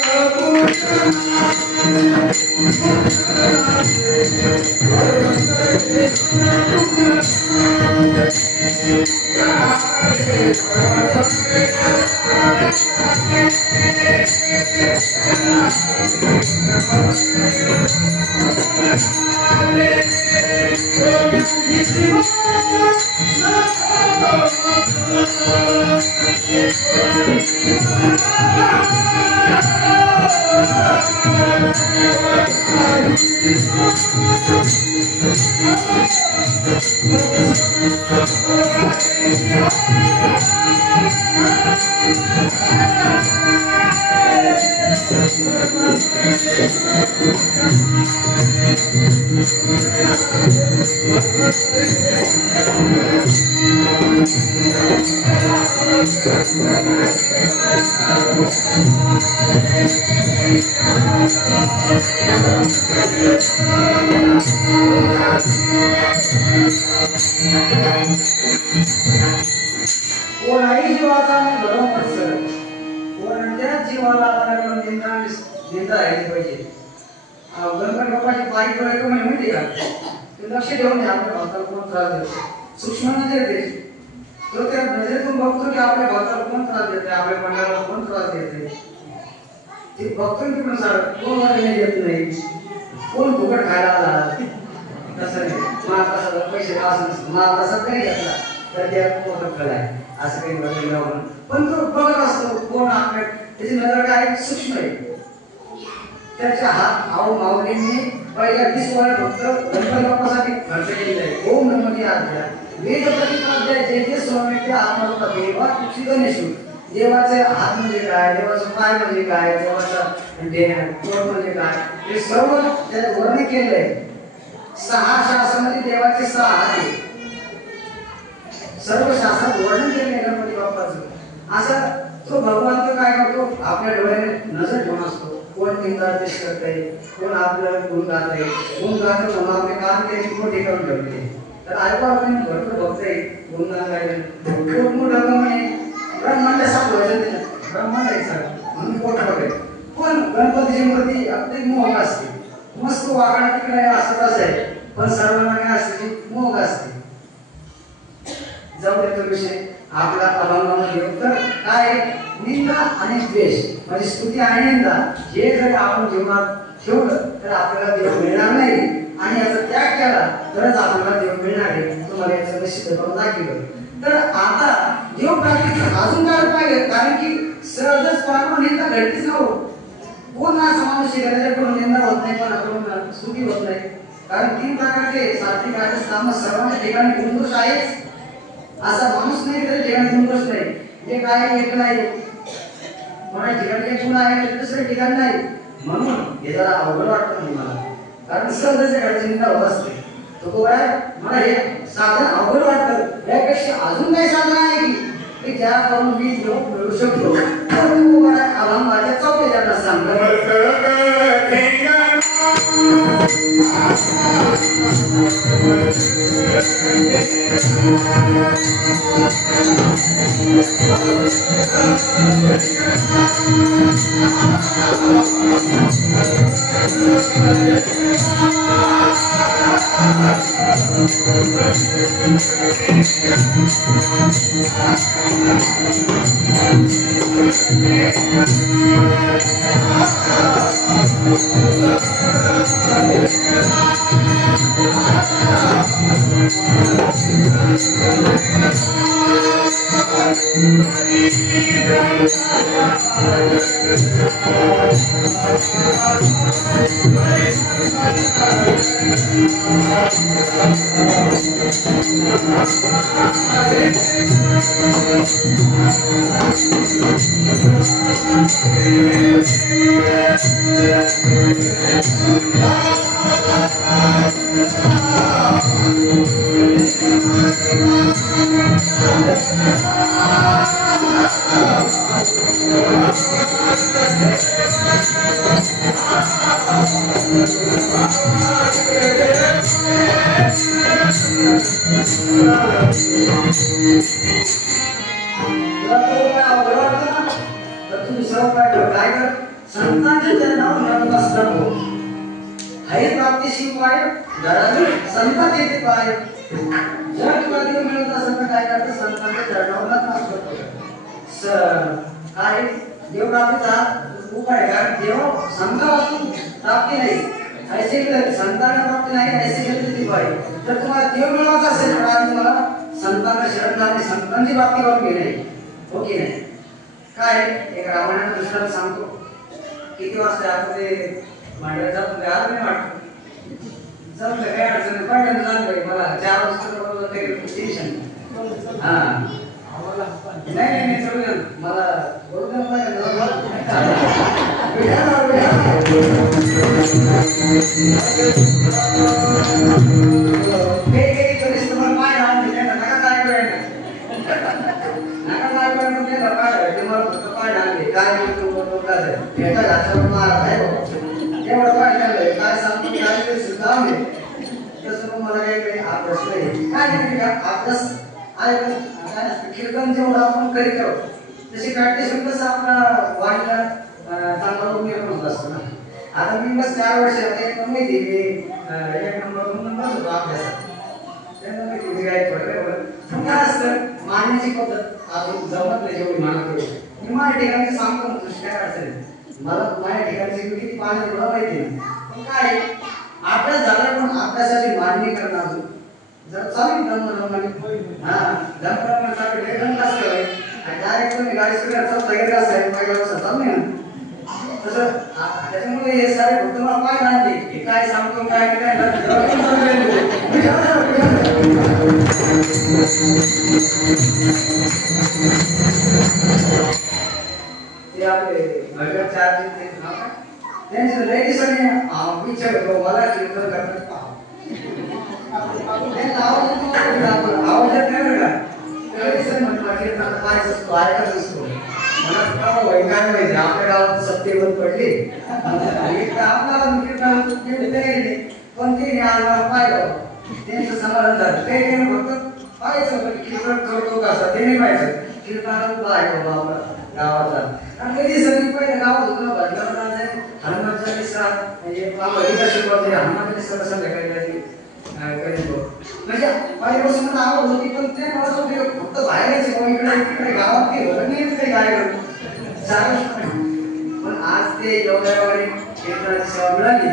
कोणाही जीवाचा बरोबर सर कोणत्याच जीवाला आपल्याकडून निंदा राहिली पाहिजे. गणपती बाप्पाची पायी पडायचं म्हणजे माहिती का ते लक्ष ठेवून घ्या आपल्या भाताला कोण त्रास देतो. सूक्ष्म नजर द्यायची तो त्या नजरेतून बघतो की आपल्या भाताला कोण त्रास देते आपल्या पंडाला कोण त्रास देते ते बघतो की पण सर कोण वाढणे देत नाही कोण फुकट खायला आला तसं नाही महाप्रसाद पैसे असं महाप्रसाद नाही घेतला तर त्या मोठं फळ आहे असं काही बघितलं पण तो बघत असतो कोण आपल्या त्याची नजर काय सूक्ष्म आहे. त्याच्या हात माऊलींनी पहिल्या 20 वेळा फक्त गणपती बाप्पासाठी खर्च केलेला आहे. ओम नमः आद्या वेद प्रतिपाद्या जे जे स्वामी ते आत्मा देवा तुझी गणेश देवाचे हात म्हणजे काय देवाचा पाय म्हणजे काय देवाचा तोंड म्हणजे काय हे सर्व त्यात वर्णन केलंय. 6 शास्त्रामध्ये देवाचे 6 हात आहेत. सर्व शास्त्रात वर्णन केले गणपती बाप्पाचं. असं तो भगवान तो काय करतो आपल्या डोळ्याने नजर ठेवून असतो कोण निंदादेश करतंय कोण आपल्याला गुण गातंय गुण गातं म्हणून आपले काम त्याची मोठी करून ठेवते. तर ऐकू आपण भरपूर बघतोय गुणगान गायला खूप मोठं म्हणे ब्रह्मांड सापवायचं त्याच्यात ब्रह्मांड आहे सगळं म्हणून मोठं बघायचं. पण गणपतीची मूर्ती अगदी मोहक असते मस्त वाकडा तिकडे असं कसं आहे पण सर्वांना काय असते की मोहक असते. जाऊ दे तो विषय आपला अभंगामध्ये तर काय निंदा आणि द्वेष म्हणजे स्तुती आणि निंदा हे जर आपण जीवनात ठेवलं तर आपल्याला देव मिळणार नाही आणि याचा त्याग केला तरच आपल्याला देव मिळणार आहे. तुम्हाला याचं निश्चित करून दाखवलं. तर आता देव प्राप्तीचं अजून काय पाहिजे कारण की सहजच पाहून निंदा घडतीच ना हो. कोण असा माणूस त्याच्याकडून निंदा होत नाही पण आपल्याकडून स्तुती होत नाही कारण 3 प्रकारचे सात्विक राजस तामस सर्वांच्या ठिकाणी गुणदोष आहेच. असा माणूस नाही तरी ठिकाणी गुणदोष नाही. जे काय एक नाही कोणा ठिकाणी एक गुण आहे तर दुसऱ्या ठिकाणी नाही म्हणून हे जरा अवघड वाटतं मला कारण सहजच घडची निंदा होत असते. तो काय मला हे साधन अवघड वाटतं यापेक्षा अजून काही साधन आहे की ज्या करून मी योग मिळू शकतो तर तू मला अभंगाच्या 4 जणांना सांगतो. संतांचे जन्मावर नतमस्तक हो हाय प्राप्ती शिवाय धरावी संतात येते पाय जर तुला देव मिळत असेल तर काय करतं संतांच्या चरणावर नतमस्तक हो. काय देव प्राप्तीचा उपाय काय देव संघ वाचून प्राप्ती नाही ऐसे केलं संतान प्राप्ती नाही ऐसे केलं ती पाहिजे तर तुम्हाला देव मिळवायचा असेल तर आधी तुम्हाला संतांना शरण आणि संतांची प्राप्ती करून घेणे ओके नाही काय एक रामायणाचा दृष्टांत सांगतो किती वाजता आता ते मांडवायचा पण आज नाही वाटत जमलं काय अडचण पहिल्यांदा जाणलंय मला 4 वाजता काही टेन्शन हा नाही नाही चालू मला बोलणं कीर्तन जेवढं आपण करीत आहोत तशी प्रॅक्टिस कसं आपला वाणीला चांगला उपयोग होत असतो ना आता मी बस 4 वर्ष एक माहिती मी 1 नंबर 2 नंबर होतो अभ्यासात त्यांना माहिती मी काय पडलं काय असतं मानण्याची पद्धत आपण जमत नाही जेवढी मानतो मी माझ्या ठिकाणी सांगतो ना तुझी काय अडचण मला माझ्या ठिकाणची किती पाणी तुला माहिती नाही पण काय अभ्यास झाला पण अभ्यासाची मान्य करणं अजून जर चालेल दम हा दम चालू ढेकण कसं आहे डायरेक्ट तुम्ही गाडी सुरू तयारी असाय पहिल्या वर्षात चालू ना तसं त्याच्यामुळे हे सारे फक्त मला पाय आणले हे काय सांगतो काय काय ते आपले भगत चार्ज त्यांचे लेडीज आणि विचारतो मला कीर्तन करतात आवाज येत नाही बघा म्हटलं कीर्तन पाहायचं असतो ऐकत असतो मला काय माहिती आपल्या गावात सत्तेवर पडले पण ते पाहिलं त्यांचं समाधान झालं काही फक्त पाहायचं कीर्तन करतो कसं ते नाही पाहायचं कीर्तन उभा आहे बाबा आपला गावाचा आणि कधी सगळी पहिले गावात होतं भजन हनुमान चालीसा म्हणजे हनुमान चालीसा संध्याकाळी म्हणजे पहिल्यापासून मला आवड होती पण ते मला फक्त बाहेरच इकडे गावात काही गायक पण आज ते योगायोगाने कीर्तनाची सेवा मिळाली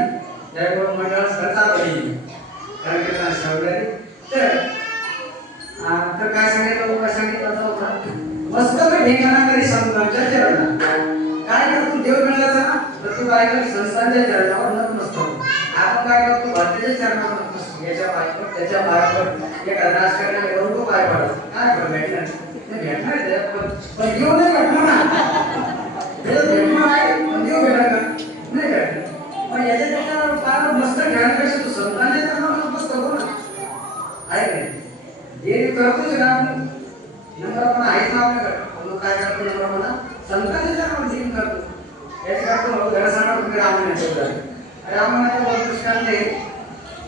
त्यामुळे मंडळाला सरकार झाली कारण कीर्तनाची सेवा मिळाली तर काय सांगितलं होता मस्त ढेंगाणा करी समुद्राच्या चरणात काय करतो देव मिळाल्याचा ना तर तू काय कर संस्थांच्या चरणावर नसतो आपण काय करतो भारतीय चरणावर नसतो याच्या पायावर त्याच्या पायावर एक राजकारणाला करून तो पाय पडतो काय कर भेटणार पण देव नाही भेटणार ना भेटणार आहे पण देव भेटणार का नाही भेटणार पण याच्या फार मस्त खेळण्यापेक्षा तू संस्थांच्या चरणावर मस्त करू ना आहे नाही हे करतोच ना आपण नंबर आपण आहेच ना आपल्याकडे काय करतो नंबर म्हणा संतांच्या चरणावर जीवन करतो याच्या करतो घरा सांगा तुम्ही रामायणाच्या दृष्टांत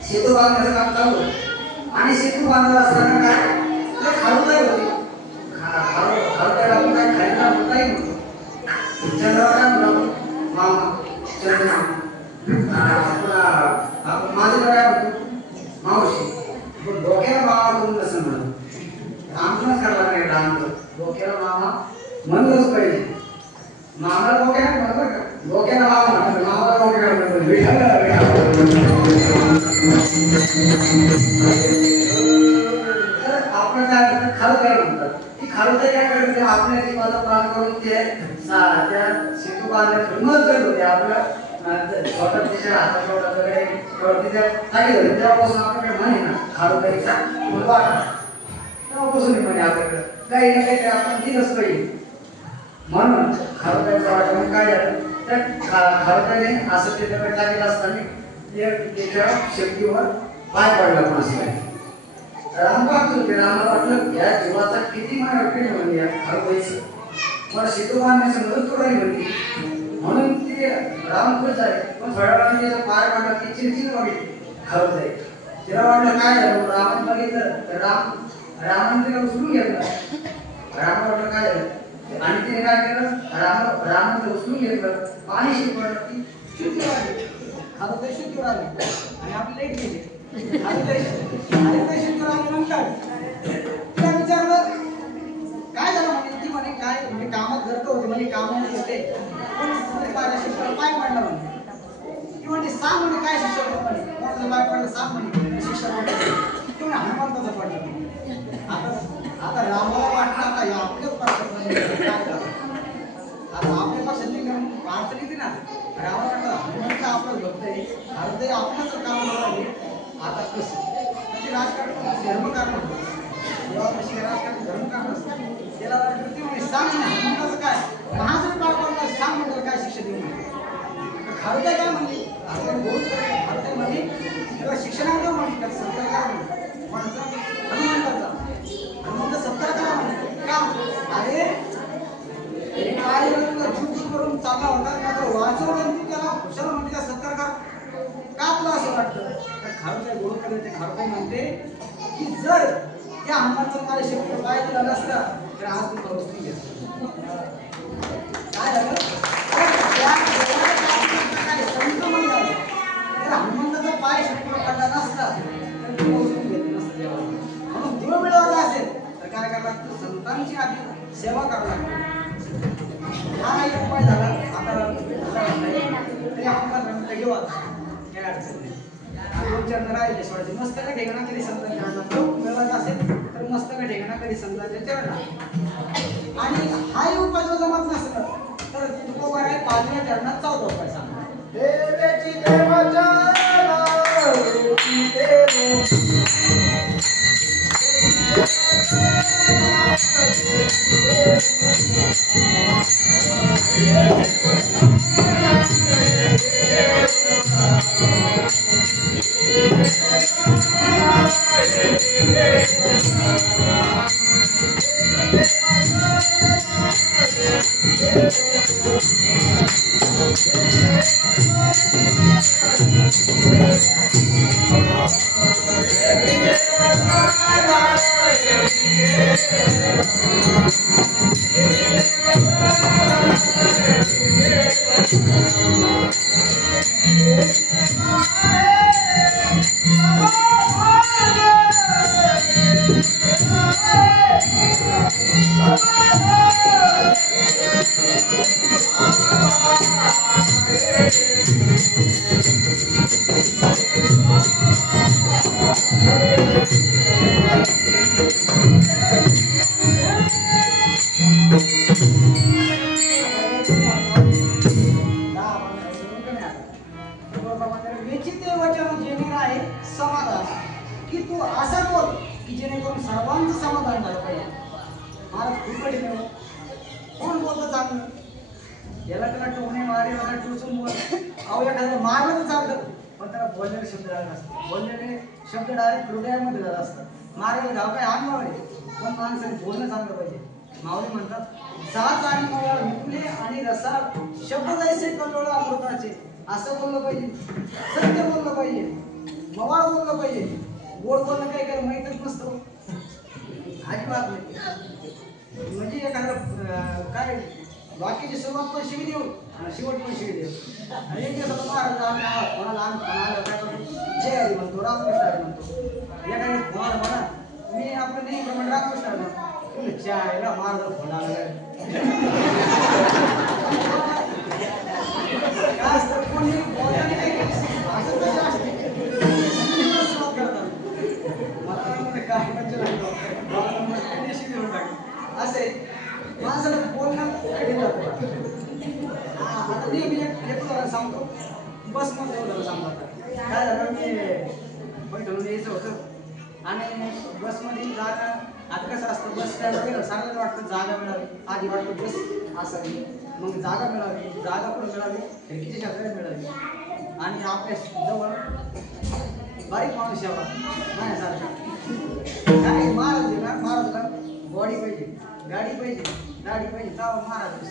सेतू बांधण्याचं काम चालू आणि सेतू बांधला असताना काय खारुताई होती खारुताईला आपण काय खायला होताही म्हणतो चंद्रावर काय म्हणतो मामा चंद्रमा आपण माझ्याला काय म्हणतो मावशी पण डोक्याला मामा म्हणून कसं म्हणतो आमचंच करायला नाही रामचं डोक्याला मामा म्हणलंच पाहिजे मामाला डोक्याला म्हणतो का डोक्याला मामा म्हणतो मामाला डोक्याला म्हणतो तर आपण काय खारुताई म्हणतात ती खारुताई काय करते आपल्या जीवाचा प्राण करून ते त्या सेतू बांधण्यात हिंमत करत होते आपल्या छोटा तिच्या हातात छोटा वगैरे तिच्या खाली होते तेव्हापासून आपल्याकडे म्हणे ना खारुताईचा वाटा तेव्हापासून म्हणे आपल्याकडे काही ना काही आपण दिलंच पाहिजे म्हणून खारुताईचा वाटा म्हणून काय झालं त्या खारुताईने असं त्याच्याकडे टाकेलं असताना त्याच्या शक्तीवर पाय पडला पण असं राम पाहतो ते रामाला वाटलं या जीवाचा किती माय वाटते म्हणजे या खारुताईचं मला सेतू बांधण्याची मदत करू राहिली होती म्हणून ते राम खुश झाले पण थोड्या वेळाने त्याचा पाय पडला ती चिडचिड वाढली खारुताई तिला वाटलं काय झालं रामाने बघितलं तर रामाने तिला उचलून घेतलं रामाला वाटलं काय झालं आणि तिने काय केलं रामाने उचलून घेतलं पाणी शिकवलं ती शुद्धी वाढली खारुताई शुद्धी वाढली आणि आपली लाईट गेली आणि ते शुद्धी वाढली नंतर तिला विचारलं काय झालं म्हणजे ती म्हणे काय म्हणजे कामात घरत होते म्हणजे कामाला दिसते पण माझ्या शिकवलं पाय पडला म्हणे ती म्हणजे सांग म्हणे काय शिक्षा होत म्हणे कोणाचं बाय पडलं सांग म्हणे शिक्षा होत तुम्ही हनुमंताचं पडलं आता रामाला वाटलं आता या आपल्याच पक्षात काय करावं आता आपल्या पक्षात नाही का अडचण येते ना रामाला वाटलं हनुमंत आपलं भक्त आहे अरे ते आपल्याच काम आहे आता कसं ते राजकारण धर्मकारण होतं देवापाशी राजकारण धर्मकारण असतं त्याला वाटलं ते म्हणे सांग म्हणे हनुमंताचं काय महाजन बाळ पडलं सांग म्हटलं काय शिक्षा देऊ म्हणे खारुताई काय म्हणली आपण बोलत खारुताई म्हणली त्याला शिक्षणाला देऊ म्हणे त्याला सत्कार करा म्हणे कोणाचा हनुमंताचा हनुमंत सत्कार करा म्हणे का अरे काय चूक करून चालला होता त्याला वाचवलं तू त्याला हुशार म्हणते का सत्कार कर का तुला असं वाटतं तर खारुताई गोड करायचे खारुताई म्हणते की जर त्या हनुमंताचा माझ्या शब्द काय दिला नसता तर आज तू परिस्थिती घेत काय झालं हनुमंताचा पाय शक्य पडला नसता तर तो उचलून घेतलं नसतं देवाला म्हणून देव मिळवायचा असेल तर काय करावं लागतं संतांची आधी सेवा करावं लागते हा एक उपाय झाला आता तरी आपण घेऊ आता काय अडचण नाही दोन चार राहिले सोडायचे मस्तक ठेगणा कधी संतांच्या मिळवायचा असेल तर मस्तक ठेगणा कधी संतांच्या चरणा आणि हाही उपाय जो जमत नसतं तर तुकोबार आहे पाचव्या चरणात 14 उपाय सांगा देवेची देवाच्या नावाची देव शब्द डायरेक्ट हृदयामध्ये जात असतात मारायला गाव काय अंगावर आहे पण माणसाने बोलणं चांगलं पाहिजे माऊली म्हणतात सात आणि मवाळ विपुले आणि रसा शब्द जायचे कल्लोळ अमृताचे असं बोललं पाहिजे सत्य बोललं पाहिजे मवाळ बोललं पाहिजे गोड बोलणं काही काही माहीतच नसतं अजिबात नाही म्हणजे एखादं काय वाक्याची सुरुवात पण शिवी देऊ शेवट पण शिवी देऊ आणि एक दिवस महाराज कोणाला काय जय हरी म्हणतो रामकृष्ण हरी म्हणतो एखाद्या कोणाला म्हणा मी आपलं नाही प्रमाण रामकृष्ण हरी म्हणतो तुम्ही चायला महाराज फोन आला काय असतं कोणी बोलताना काही असं कसं असते सुरुवात करतात मला काय असे माणसाला बोलणं कठीण जातं आता मी एक सांगतो बसमध्ये एवढं सांगतो काय झालं मी पैठणून यायचं होतं आणि बसमध्ये जागा आता कसं असतं बस स्टँडवर सांगायला वाटतं जागा मिळावी आधी वाटतं बस असावी मग जागा मिळावी जागा पण मिळावी खिडकीच्या शेजारी मिळावी आणि आपल्या जवळ बारीक माणूस यावा माझ्यासारखा काय महाराज ना महाराजला बॉडी पाहिजे गाडी पाहिजे गाडी पाहिजे जावं महाराज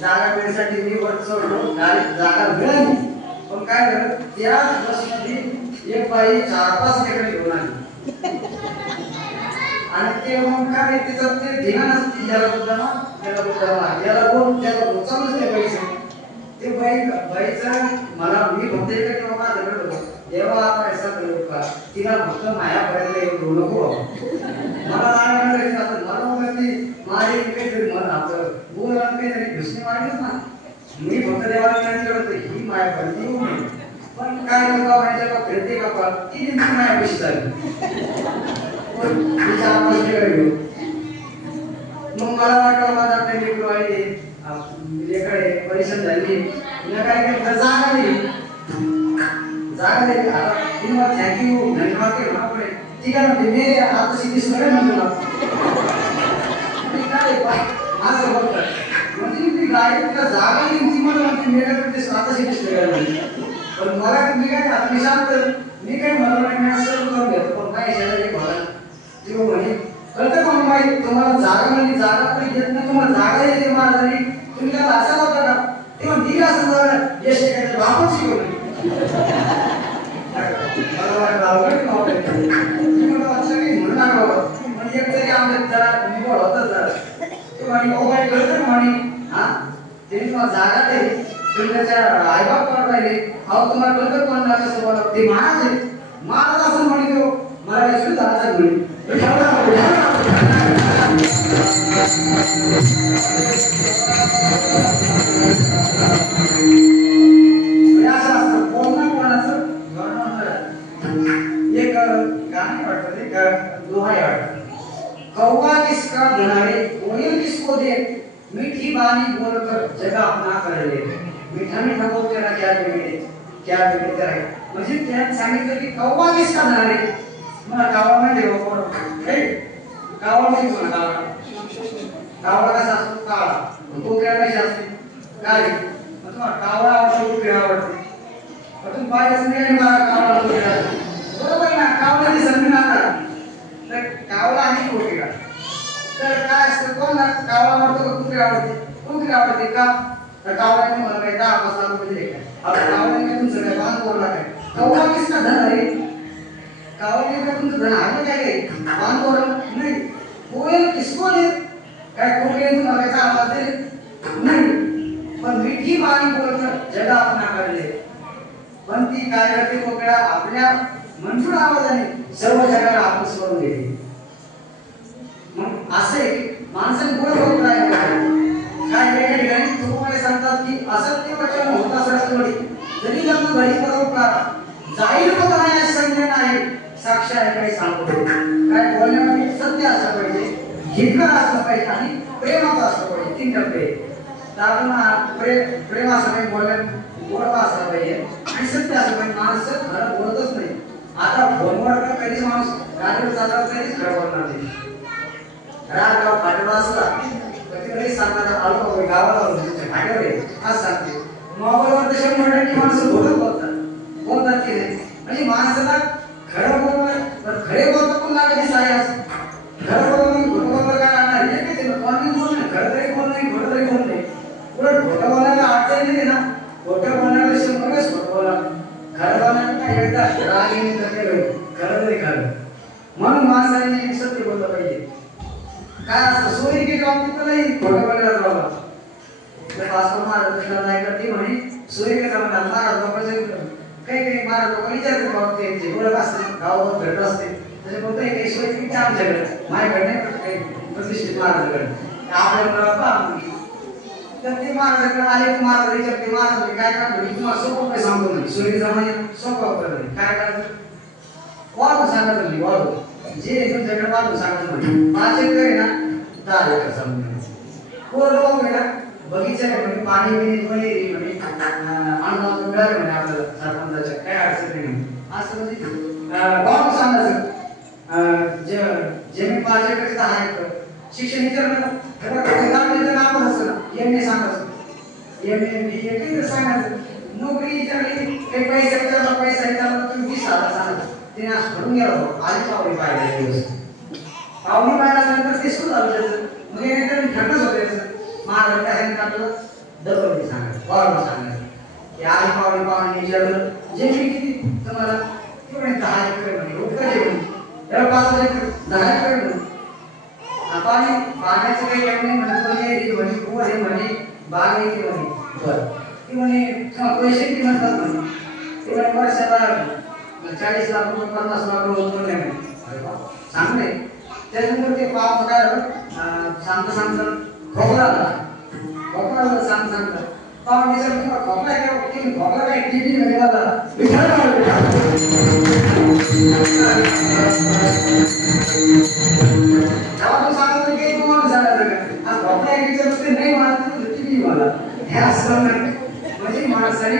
जागा मिळण्यासाठी मी वर चढलो जागा मिळाली पण काय झालं त्या बसमध्ये एक बाई 4-5 लेकरं घेऊन आली आणि ते मग काय तिचं ते धिंगाण असते याला बुद्धामा याला बोल त्याला चालूच नाही पैसे ते बाईचं मला मी फक्त एका किंवा माझ्याकडे होतो देवा आता ऐसा करू का तिला फक्त मायापर्यंत येऊ नको मला लहान मला म्हणते माझे काहीतरी मन आपलं बोल काहीतरी घुसणी मारलीच ना मी फक्त देवाला विनंती करतो ही मायापर्यंत येऊ नये पण काय लोक माहिती का फिरते का पण ती नेमकी मायापाशी झाली तिचा आवाज घेऊ मग मला वाटलं माझा आपल्या लेकरवाडी लेकडे परिश्रम झाली तिला काय काय जागा नाही तिने मला थँक्यू धन्यवाद केलं ना पुढे ती काय म्हणते मी आता सिद्धी सगळे म्हणतो काय असं बघतात म्हणजे ती गाडी तिला जागा नाही ती मला म्हणते मी काय आता सिद्धी सगळे पण मला मी काय आता शांत मी काय मला नाही असं करून घेतो पण काय शेजारी मला ती म्हणे कळतं का माहिती तुम्हाला जागा म्हणजे जागा पण येत नाही तुम्हाला जागा येते महाराजांनी तुम्ही त्याला असं होता का तेव्हा दिलं असं झालं यश काय बापच शिकवलं मला वाटलं अवघड मला असं काही म्हणू नका म्हणजे एक तरी आमच्या जरा निवड होतं जरा ते म्हणे ओ बाई कळतं म्हणे हा ते तुम्हाला जागा ते तुम्ही त्याच्या आईबाप कोण राहिले अहो तुम्हाला कळतं कोण ना कसं बोला ते महाराज आहे महाराज असं म्हणे तो मला काय जायचं म्हणे एक गाने वाटतं एक दोहा वाटतं कौवा किसका बनाए कोयल किसको दे मीठी बानी बोलकर जगह अपना कर ले मीठा मीठा बोल तेरा क्या बिगड़े तेरा म्हणजे त्याने सांगितलं की कौवा किसका बनाए मला कावळा म्हणजे कोण हे कावळा म्हणजे कोण कावळा कसा असतो काळा तो काय कसा असते काळी मग तुम्हाला कावळा आवडतो की आवडते पण पाहिजेच नाही मला कावळा आवडतो बरोबर ना कावळ्याची जमीन आता तर कावळा आणि कोकिळा तर काय असतं कोण कावळा आवडतो का कुत्री आवडते कुत्री आवडते का तर कावळ्याने मला काय 10-15 रुपये दिले काय आता कावळ्याने तुमचं काय बांध बोलला काय कौवा किसका धन आहे कावळ्याने काय तुमचं धन आहे काय बांध बोलला नाही कोयल किसको दे काय कोकिळाने तुम्हाला काय आवाज दिले नाही पण मीठी बाणी बोलकर जगा अपना कर ले पण ती काय करते कोकिळा आपल्या मंजूळ आवाजाने सर्व जगाला आपस करून घेते मग असे माणसाने गोड होत नाही काय वेगळ्या ठिकाणी तुम्हाला सांगतात की असत्य वचन होता सरस्वती जरी लग्न घडी परोपकार जाईल होत नाही अशी संज्ञा नाही साक्षात काही सांगतो काय बोलण्यामध्ये सत्य असलं पाहिजे हितकर असलं पाहिजे आणि प्रेमाचं असलं पाहिजे 3 टप्पे तर आपण प्रेम असं काही बोलण्यात गोडवा असला पाहिजे आणि सत्य असलं पाहिजे माणसं खरं बोलतच नाही आता फोनवर तर कधीच माणूस गाडीवर चालणार कधीच खरं बोलणार नाही रागाव फाटवा असला कधी सांगणार आलो गावाला फाट्यावर असं सांगते मोबाईलवर तर 100% माणसं बोलतात की नाही म्हणजे माणसाला खरं बोलणं खरे बोलतो पण लागत साय असं खरं बोलणं खोटं बोलणं काय आणणार हे काय ते कोणी बोलणं खरं तरी बोल नाही खोटं तरी बोल नाही उलट खोटं बोलायला अडचण नाही ना खोटं बोलण्याला 100% खोटं बोला खरं बोलण्याला काय एकदा राग येणे तर खरं तरी खरं म्हणून माणसाने सत्य बोललं पाहिजे काय असतं सोयीकीच्या बाबतीत नाही खोटं बोलायला जावं तर पासपोर्ट महाराज कृष्णाला नाही करते म्हणे सोयीकीचा म्हणा महाराज लोकांचं काही महाराज लोक विचारते बाबा ते ओळख असते गावात भेट असते त्याचे कोणतंही काही सोयीकीच्या आमच्याकडे माझ्याकडे नाही काही प्रतिष्ठित महाराजांकडे आपल्याकडे तर ते महाराजांकडे आले महाराज विचारते महाराज काय करतो मी तुम्हाला सोपं काय सांगतो नाही सोयीकीचा म्हणजे सोपं करतो काय करायचं वाढू सांगत नाही वाढू जे तुमच्याकडे वाढू सांगत नाही 5 एकर आहे ना 10 एकर सांगून कोरडवाहू आहे ना बगीचा आहे म्हणजे पाणी बिणी पनीर म्हणजे अन्नाचं मिळालं म्हणजे आपल्याला सरपंचाच्या काय अडचण नाही असं म्हणजे वाढू सांगायचं जमीन 5 एकर 10 एकर शिक्षण विचारलं तर नाव असतं ना एम ए सांगायचं एम ए बी ए काही सांगायचं नोकरी विचारली काही पैसा विचारला पैसा विचारला तुम्ही 20,000 सांगायचं ते आज घडून गेला होता आधी पावली पाहिजे दिवस पावली पाहिल्यानंतर ते सुरू झालं त्याचं मग यानंतर ठरलंच होतं त्याचं महाराज काय टाकलं डबल सांगायचं वाढून सांगायचं की आधी पावली विचारलं जे मी किती तुम्हाला ते म्हणे 10 एकर म्हणे उपकार म्हणे त्याला 5 एकर 10 एकर म्हणे पाण्याचं काही एवढं नाही म्हणत म्हणे कुवर आहे म्हणे बाग येते म्हणे बरं ती म्हणे पैसे किती म्हणतात म्हणे ते म्हणे वर्षाला 40 लाख रुपये 50 लाख रुपये उत्पन्न आहे. चांगले त्यानंतर ते पाप काय सांगता खोकला सांगता पाव निसर्ग खोकला काय खोकला काय टीव्ही मध्ये आला तेव्हा सांगतो की तुम्हाला सांगायचं का हा खोकला एक विचारते नाही मला टीव्ही मला हे असं म्हणजे माणसाने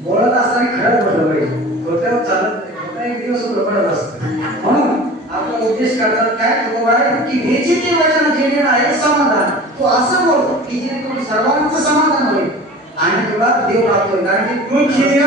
बोलत असताना खरंच बोललं पाहिजे खोट्यावर चालत नाही खोटा एक दिवस पडत असतं म्हणून आपला उद्देश करतात काय तो आहे की हेची जी वचन जेणे आहे समाधान तो असं बोलतो की जेणेकरून सर्वांचं समाधान होईल आणि तुला देव प्राप्त होईल कारण की तुझी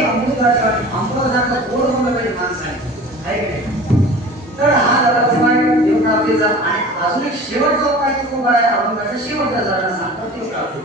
अमृताची अमृताचा गोड म्हणलं पाहिजे माणसाने आहे तर हा झाला उपाय देव प्राप्तीचा आणि अजून एक शेवटचा उपाय तो काय अभंगाचा शेवटचा झाला सांगतो देव प्राप्ती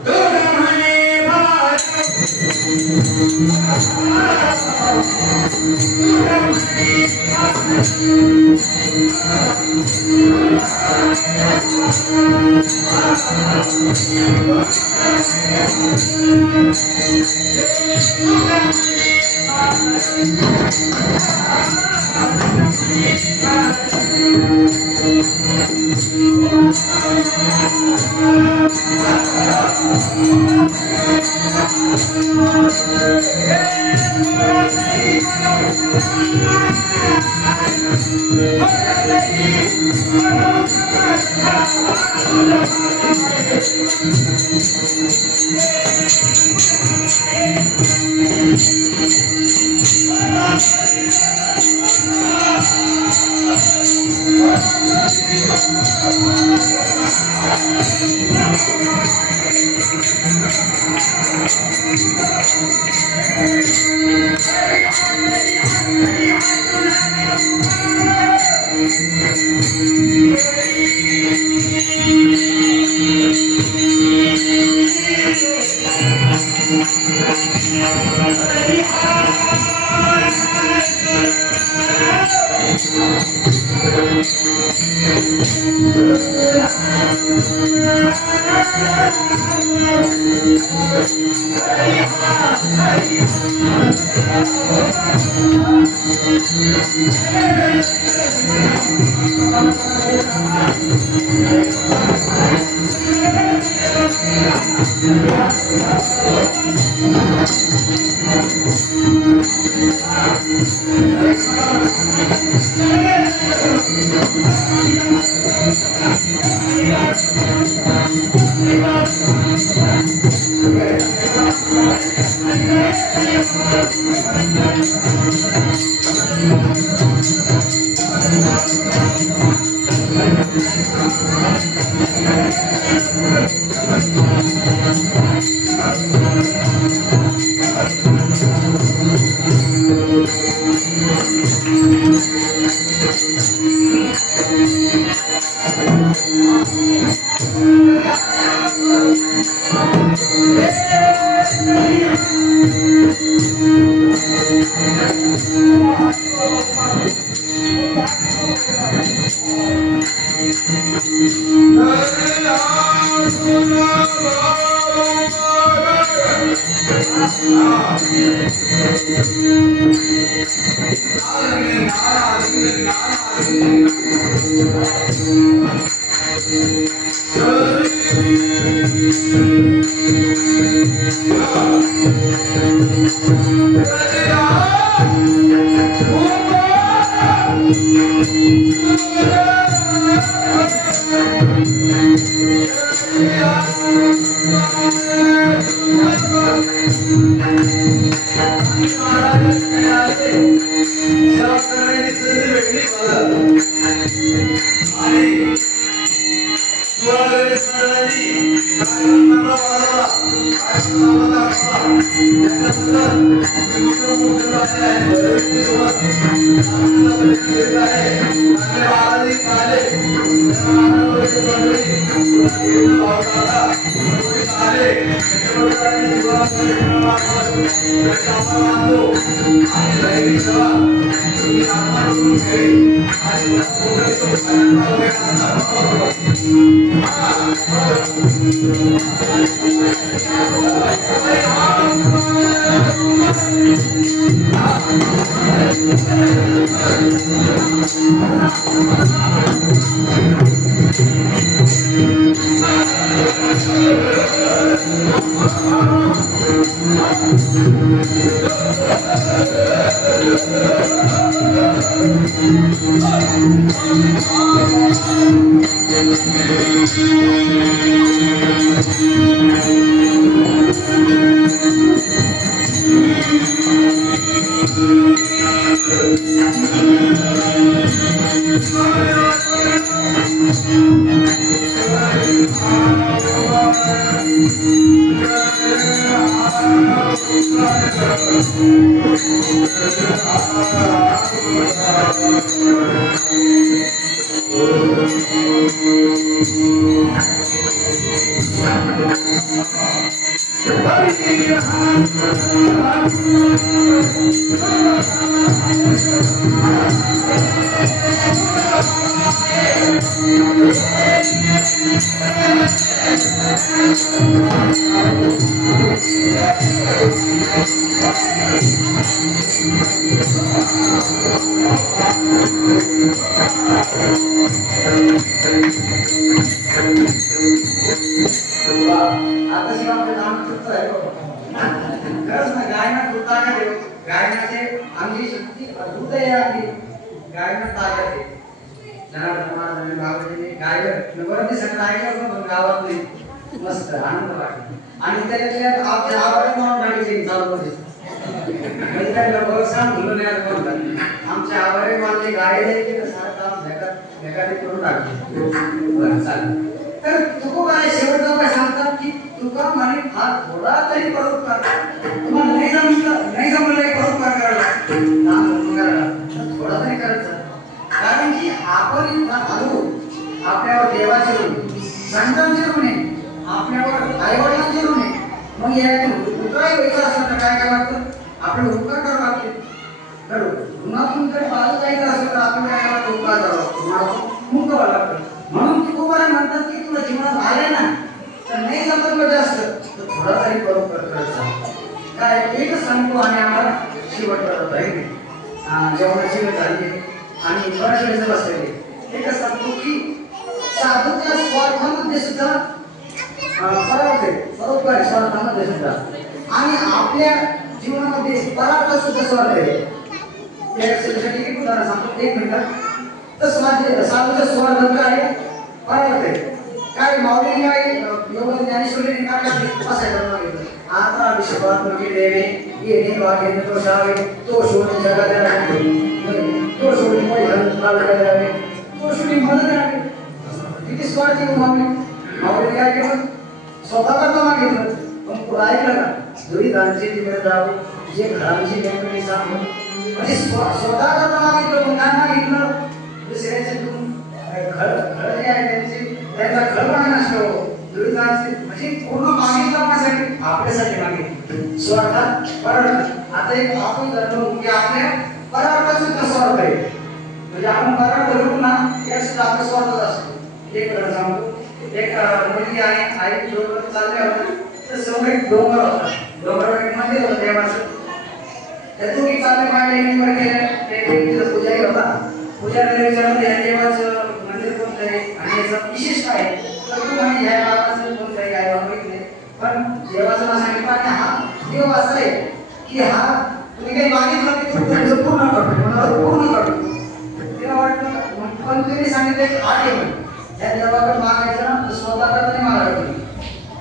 Yeah.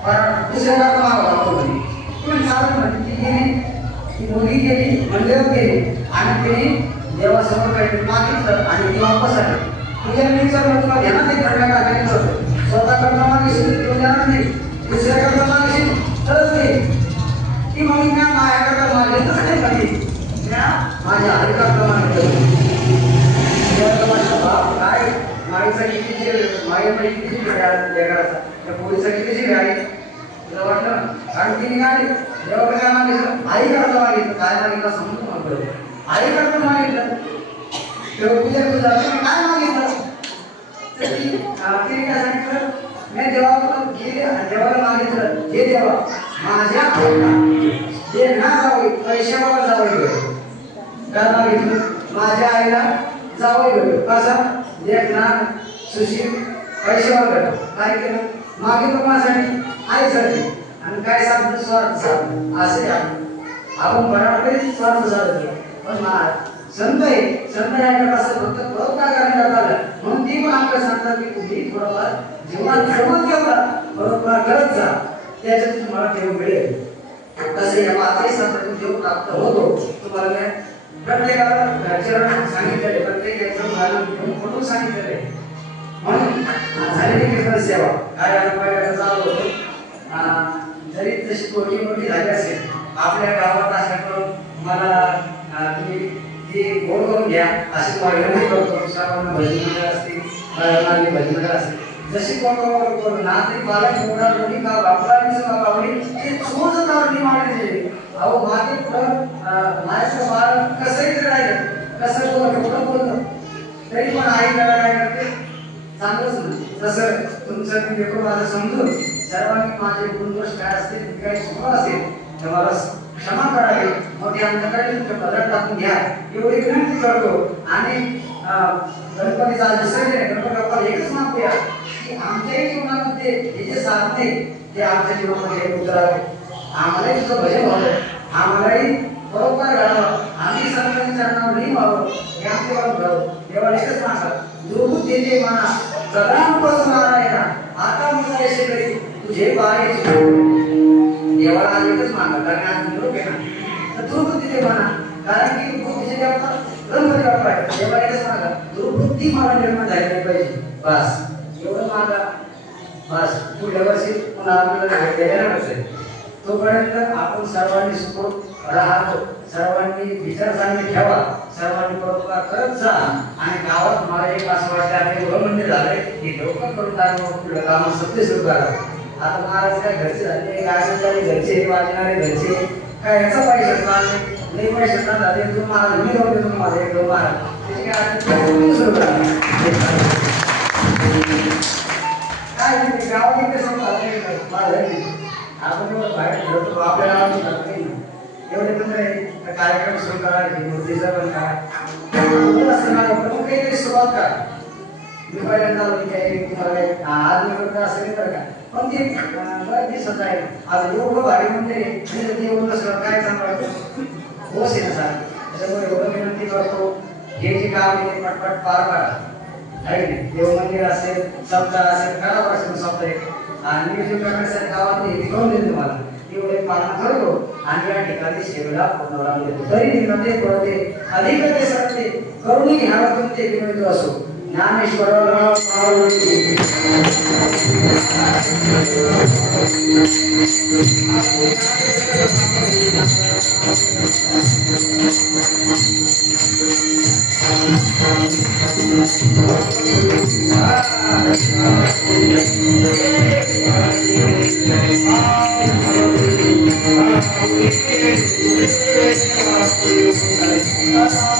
पण दुसऱ्या मागं पण साधन म्हणजे ती मुलगी गेली मंदिरात गेली आणि तिने देवासमोर काहीतरी मागितलं आणि ती वापस आली. तुझ्या मी विचारलं तुला घेणार नाही घडल्या का नाही होतं स्वतः करता मागितलं तुला देणार नाही दुसऱ्या करता मागितलं तरच नाही ती मग मी माझ्याकडे मागितलंच नाही पाहिजे माझ्या हरिकरता मागितलं बाप काय माईचा किती माई किती लेकराचा त्या पोलीचा किती जीव आहे तुला वाटलं कारण ती निघाली देवाकडे काय मागितलं आई करता मागितलं काय मागितलं समजून मागलं आई करता मागितलं तेव्हा पूजा तुझा काय मागितलं तर तिने काय सांगितलं मी देवाकडून गेले देवाला मागितलं हे देवा माझ्या आईला ते ना जावं पैशावर जावं काय मागितलं माझ्या आईला जावं गेलो कसा देखणार सुशील पैशावर गेलो काय केलं मागितलं माझ्यासाठी आईसाठी आणि काय सांगतो स्वार्थ साधन असे आपण बराबरी स्वार्थ साधतो पण संत आहे संत याकडे असं फक्त परोपकार करण्यात आलं म्हणून ती पण आपल्याला सांगतात की तुम्ही थोडंफार जीवनात जमत जेवढा परोपकार करत जा त्याच्यात तुम्हाला ठेव मिळेल तसे या पाचही संतांतून जेव प्राप्त होतो तुम्हाला काय प्रत्येकाला चरण सांगितलेले प्रत्येक एक्झाम फोटो सांगितलेले म्हणून झालेली कीर्तन सेवा काय पहिल्याचं चालू होतं जरी तशी मोठी झाली असेल आपल्या गावात असल्याकडून मला तुम्ही ती गोड करून घ्या अशी विनंती करतो सर्वांना भजन मंडळ असतील माझी भजन मंडळ असतील जशी कोण ना तरी बालक मोठा कोणी का बापरांची बापावडी ते चोच तावडी मारली अहो मागे पुढं माझ्या बाळ कसंही राहिलं कसं बोलतं तरी पण आई त्याला काय करते चांगलंच नाही तसं तुमचं मी लेकरू माझं समजून सर्वांनी माझे गुणदोष काय असतील काही चुका असेल तर मला क्षमा करावी मोठी आमच्याकडे तुमच्या पदरात टाकून घ्या एवढी विनंती करतो आणि गणपतीचा विसर्जन गणपती बाप्पा एकच मागूया की आमच्याही जीवनामध्ये हे जे साधने ते आमच्या जीवनामध्ये उतरावे आम्हालाही तुझं भजन व्हावं आम्हालाही बरोबर घडावं आम्ही सर्वांच्या चरणावर नाही व्हावं हे आमच्यावर घडावं देवाला एकच मागतात दुर्बुद्ध देते म्हणा सदांपासून नारायणा आता मुला यशे करी तुझे बाय देवाला आज एकच मागतात कारण आज निरोप आहे ना तर दुर्बुद्धी ते म्हणा कारण की बुद्धीचे देवता गणपती बाप्पा आहे देवाला एकच मागतात दुर्बुद्धी मला निर्माण झाली नाही पाहिजे बस एवढं मागा बस पुढल्या वर्षी पुन्हा आपल्याला भेट द्यायला नसेल तोपर्यंत आपण सर्वांनी सुखरूप राहतो सर्वांनी विचार चांगले ठेवा सर्वांनी परोपकार करत जा आणि गावात मला एक असं वाटतं आता एवढं मंदिर झालंय की लोक करून पुढे कामं सत्य सुरू करा आता महाराज काय घरचे झाले गायनारे घरचे वाजणारे घरचे काय याचा पैसा नाही पैसे झाले तुम्ही महाराज मी जाऊ देतो माझा एक महाराज त्याची काय सुरू करा काय नाही गावात इकडे समजा माझं आपण बाहेर ठरवतो आपल्याला एवढे पण कार्यक्रम सुरू करा मूर्तीचा पण काय असं काहीतरी सुरुवात करा मी पहिल्यांदा तुम्हाला आज मी असेल तर का पण ते बरेच दिसत आहे आज एवढं भारी मंदिर आहे एवढं नसलं काय चांगलं वाटतं होस आहे ना सर त्याच्यामुळे एवढं विनंती करतो हे जे काम आहे ते पटपट पार पाडा आहे की देव मंदिर असेल सप्ताह असेल खराब असेल सप्ताह आणि नियोजन करण्यासाठी गावात हे करून देईल तुम्हाला एवढे पालन करतो आणि या ठिकाणी सेवेला पूर्ण देतो तरी विनंती करते अधिक ते सत्य करून घ्यावं तुमचे विनंती असो ज्ञानेश्वराला Thank you.